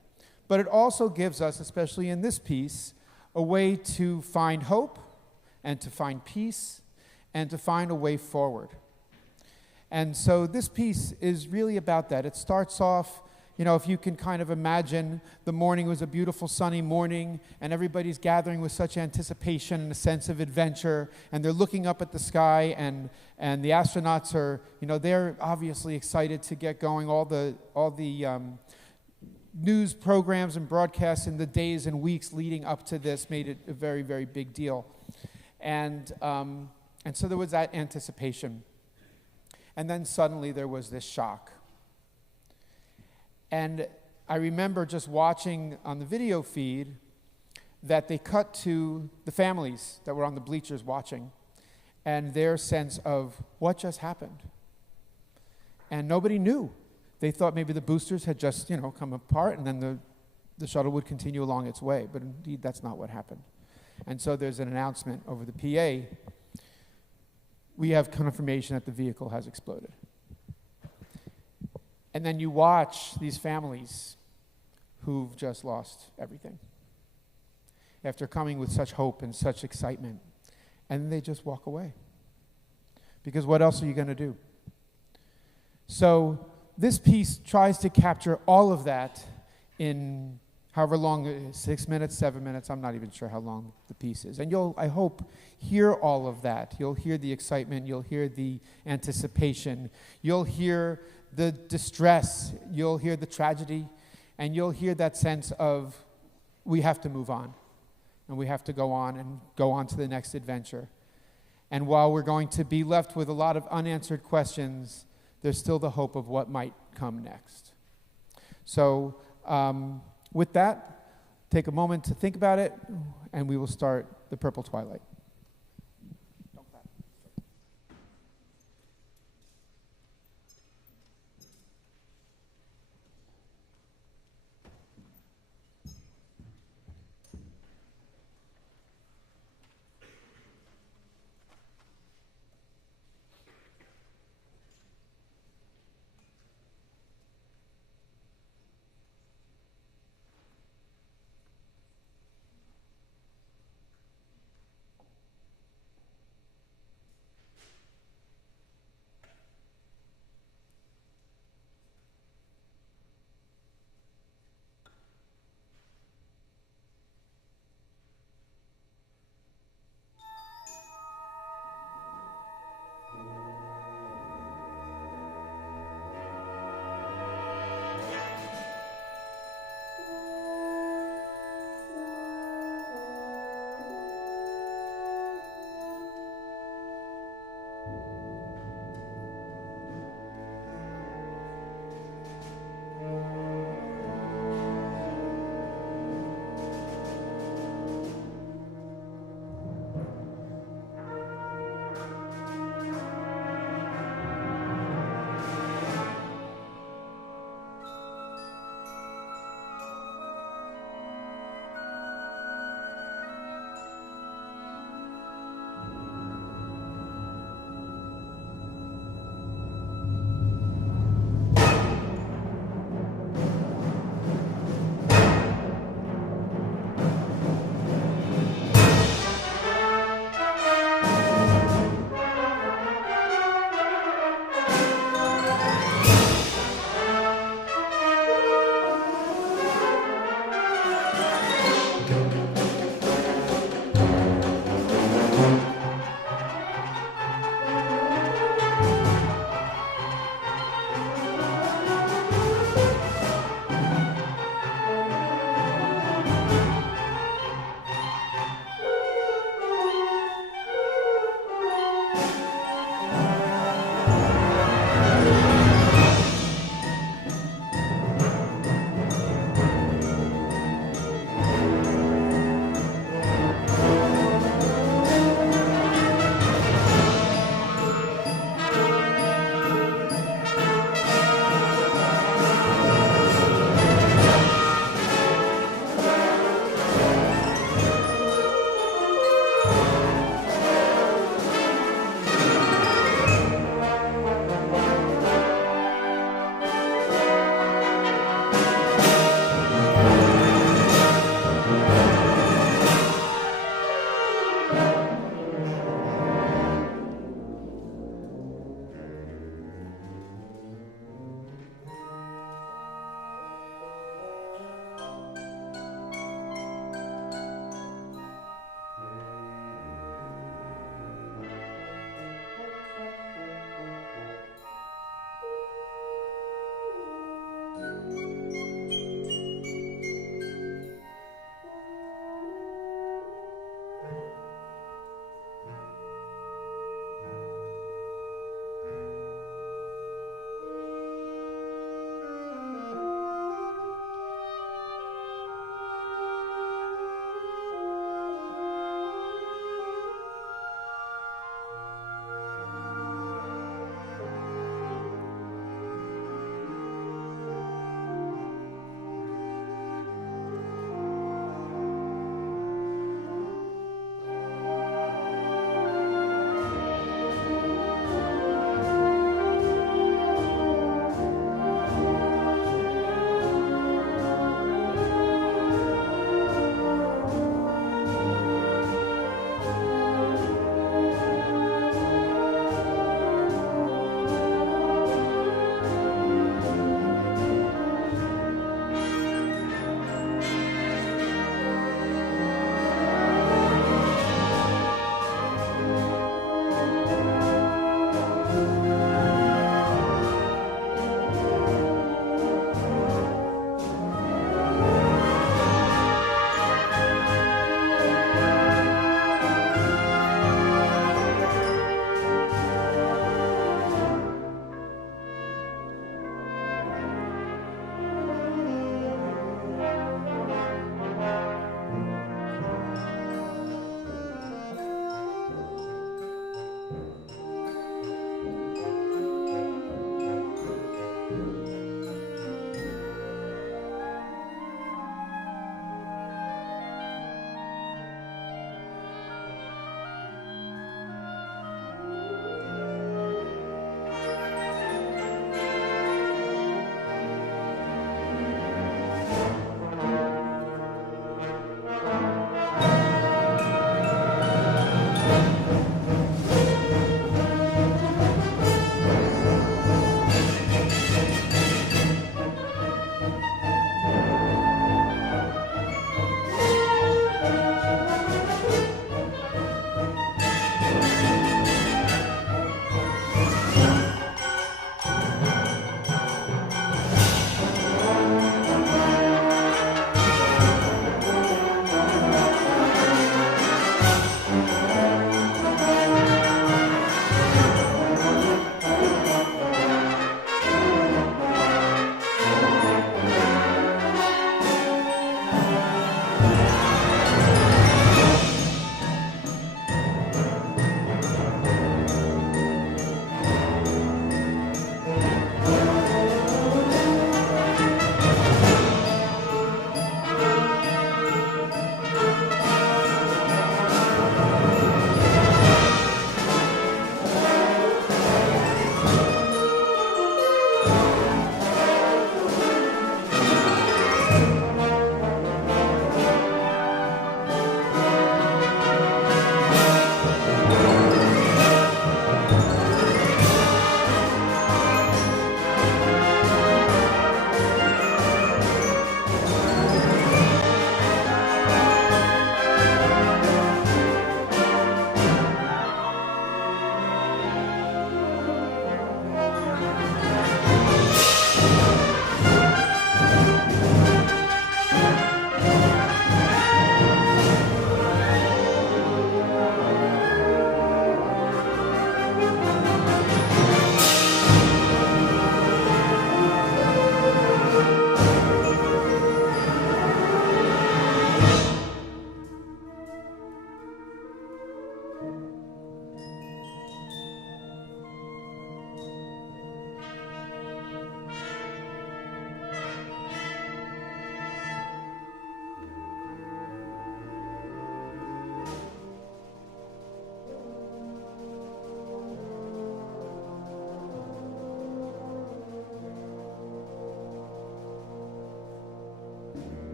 But it also gives us, especially in this piece, a way to find hope and to find peace and to find a way forward. And so this piece is really about that. It starts off, if you can kind of imagine the morning was a beautiful sunny morning, and everybody's gathering with such anticipation and a sense of adventure, and they're looking up at the sky, and the astronauts are, they're obviously excited to get going. All the news programs and broadcasts in the days and weeks leading up to this made it a very, very big deal. And so there was that anticipation. And then suddenly there was this shock. And I remember just watching on the video feed that they cut to the families that were on the bleachers watching and their sense of what just happened. And nobody knew. They thought maybe the boosters had just, come apart, and then the shuttle would continue along its way. But indeed, that's not what happened. And so there's an announcement over the PA. We have confirmation that the vehicle has exploded. And then you watch these families who've just lost everything after coming with such hope and such excitement, and they just walk away. Because what else are you going to do? So this piece tries to capture all of that in however long it is, 6 minutes, 7 minutes, I'm not even sure how long the piece is. And you'll, I hope, hear all of that. You'll hear the excitement, you'll hear the anticipation, you'll hear the distress, you'll hear the tragedy, and you'll hear that sense of we have to move on. And we have to go on and go on to the next adventure. And while we're going to be left with a lot of unanswered questions, there's still the hope of what might come next. So with that, take a moment to think about it, and we will start the Purple Twilight.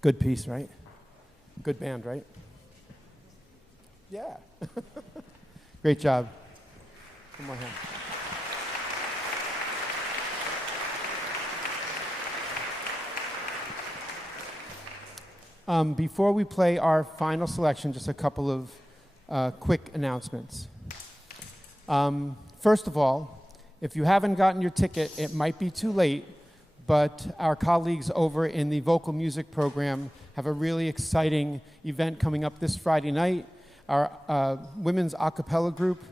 Good piece, right? Good band, right? Yeah. Great job. One more hand. Before we play our final selection, just a couple of quick announcements. First of all, if you haven't gotten your ticket, it might be too late, but our colleagues over in the vocal music program have a really exciting event coming up this Friday night. Our women's a cappella group,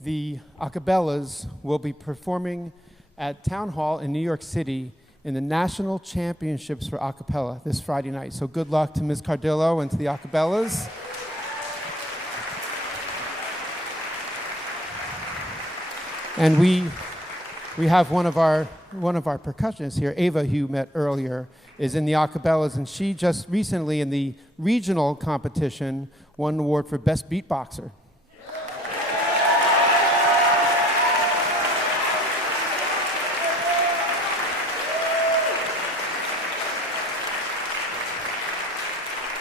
the Acapellas, will be performing at Town Hall in New York City in the National Championships for a cappella this Friday night. So good luck to Ms. Cardillo and to the Acapellas. And we have one of our percussionists here, Ava, who you met earlier, is in the Acapellas, and she just recently in the regional competition won an award for Best Beatboxer.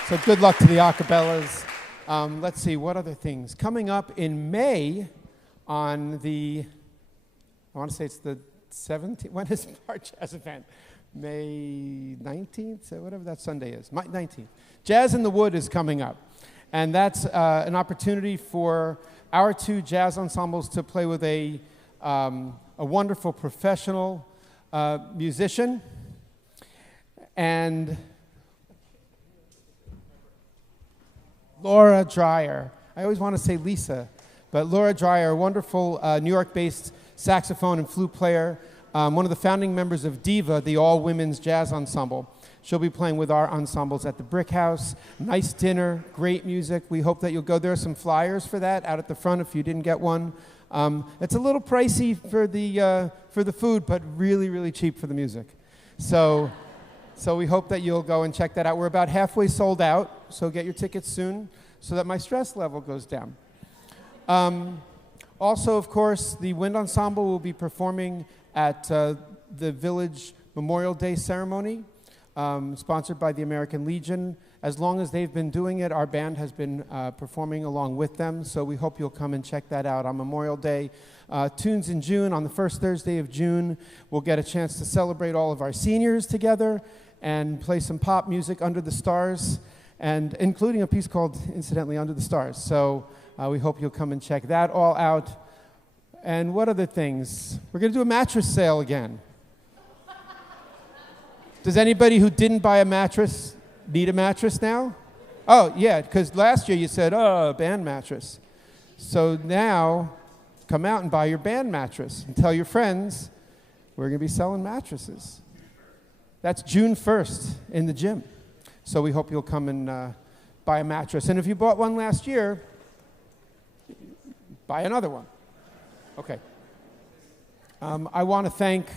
So good luck to the Acapellas. Let's see, what other things? Coming up in May on the, I want to say it's the 17th, when is our jazz event? May 19th, so whatever that Sunday is, 19th. Jazz in the Wood is coming up. And that's an opportunity for our two jazz ensembles to play with a wonderful professional musician. And Laura Dreyer. I always want to say Lisa, but Laura Dreyer, a wonderful New York-based saxophone and flute player, one of the founding members of Diva, the all-women's jazz ensemble. She'll be playing with our ensembles at the Brick House. Nice dinner, great music. We hope that you'll go. There are some flyers for that out at the front if you didn't get one. It's a little pricey for the food, but really, really cheap for the music. So we hope that you'll go and check that out. We're about halfway sold out, so get your tickets soon so that my stress level goes down. Also, of course, the Wind Ensemble will be performing at the Village Memorial Day ceremony, sponsored by the American Legion. As long as they've been doing it, our band has been performing along with them, so we hope you'll come and check that out on Memorial Day. Tunes in June, on the first Thursday of June, we'll get a chance to celebrate all of our seniors together and play some pop music under the stars, and including a piece called, incidentally, Under the Stars. So we hope you'll come and check that all out. And what other things? We're going to do a mattress sale again. Does anybody who didn't buy a mattress need a mattress now? Oh, yeah, because last year you said, oh, band mattress. So now, come out and buy your band mattress and tell your friends we're going to be selling mattresses. That's June 1st in the gym. So we hope you'll come and buy a mattress. And if you bought one last year, buy another one. Okay. I want to thank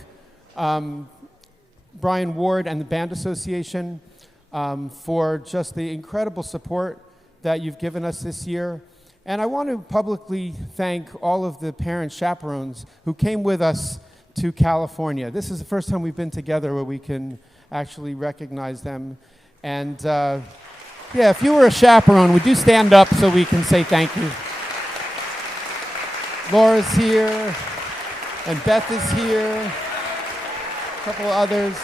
Brian Ward and the Band Association for just the incredible support that you've given us this year. And I want to publicly thank all of the parent chaperones who came with us to California. This is the first time we've been together where we can actually recognize them. And yeah, if you were a chaperone, would you stand up so we can say thank you? Laura's here, and Beth is here, a couple of others.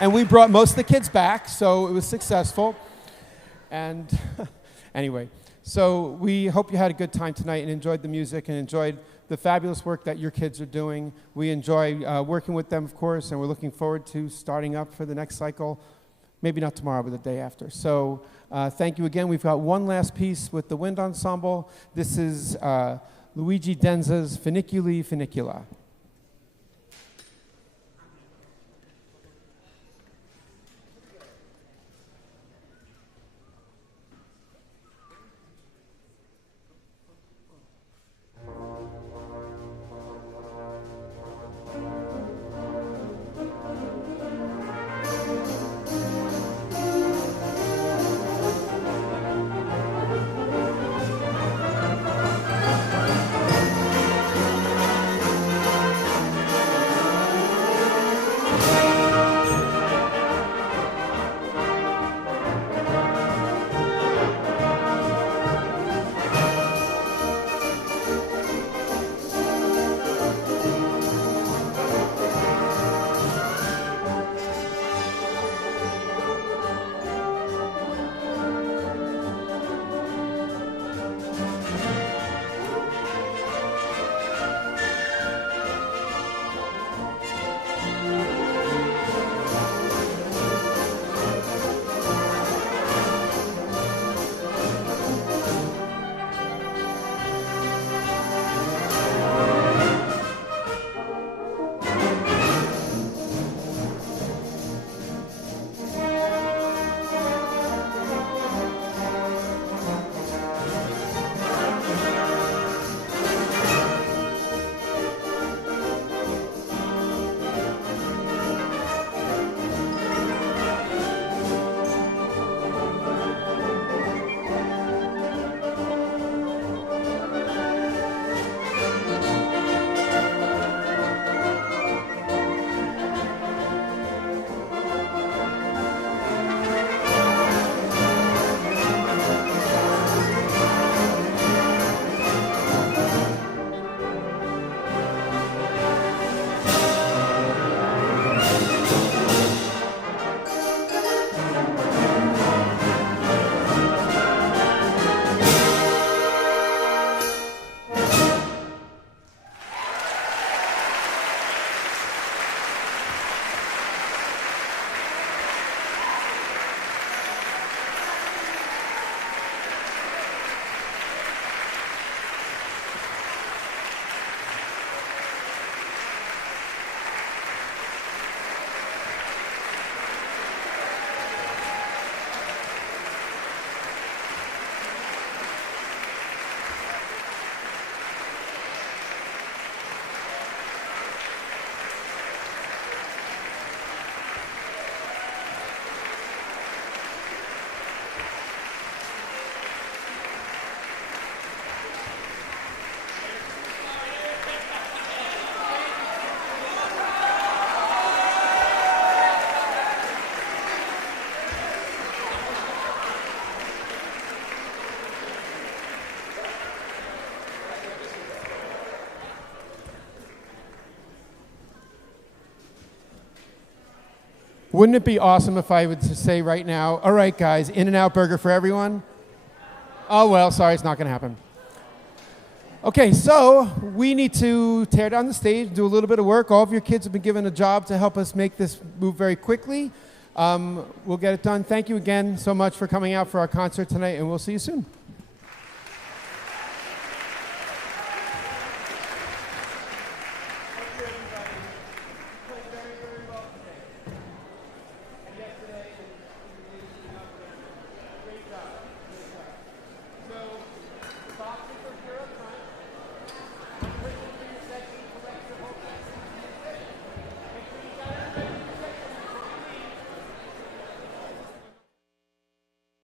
And we brought most of the kids back, so it was successful. And anyway, so we hope you had a good time tonight and enjoyed the music and enjoyed the fabulous work that your kids are doing. We enjoy working with them, of course, and we're looking forward to starting up for the next cycle. Maybe not tomorrow, but the day after. So thank you again. We've got one last piece with the Wind Ensemble. This is Luigi Denza's Funiculi Funicula. Wouldn't it be awesome if I would just say right now, all right, guys, In-N-Out Burger for everyone? Oh, well, sorry, it's not going to happen. Okay, so we need to tear down the stage, do a little bit of work. All of your kids have been given a job to help us make this move very quickly. We'll get it done. Thank you again so much for coming out for our concert tonight, and we'll see you soon.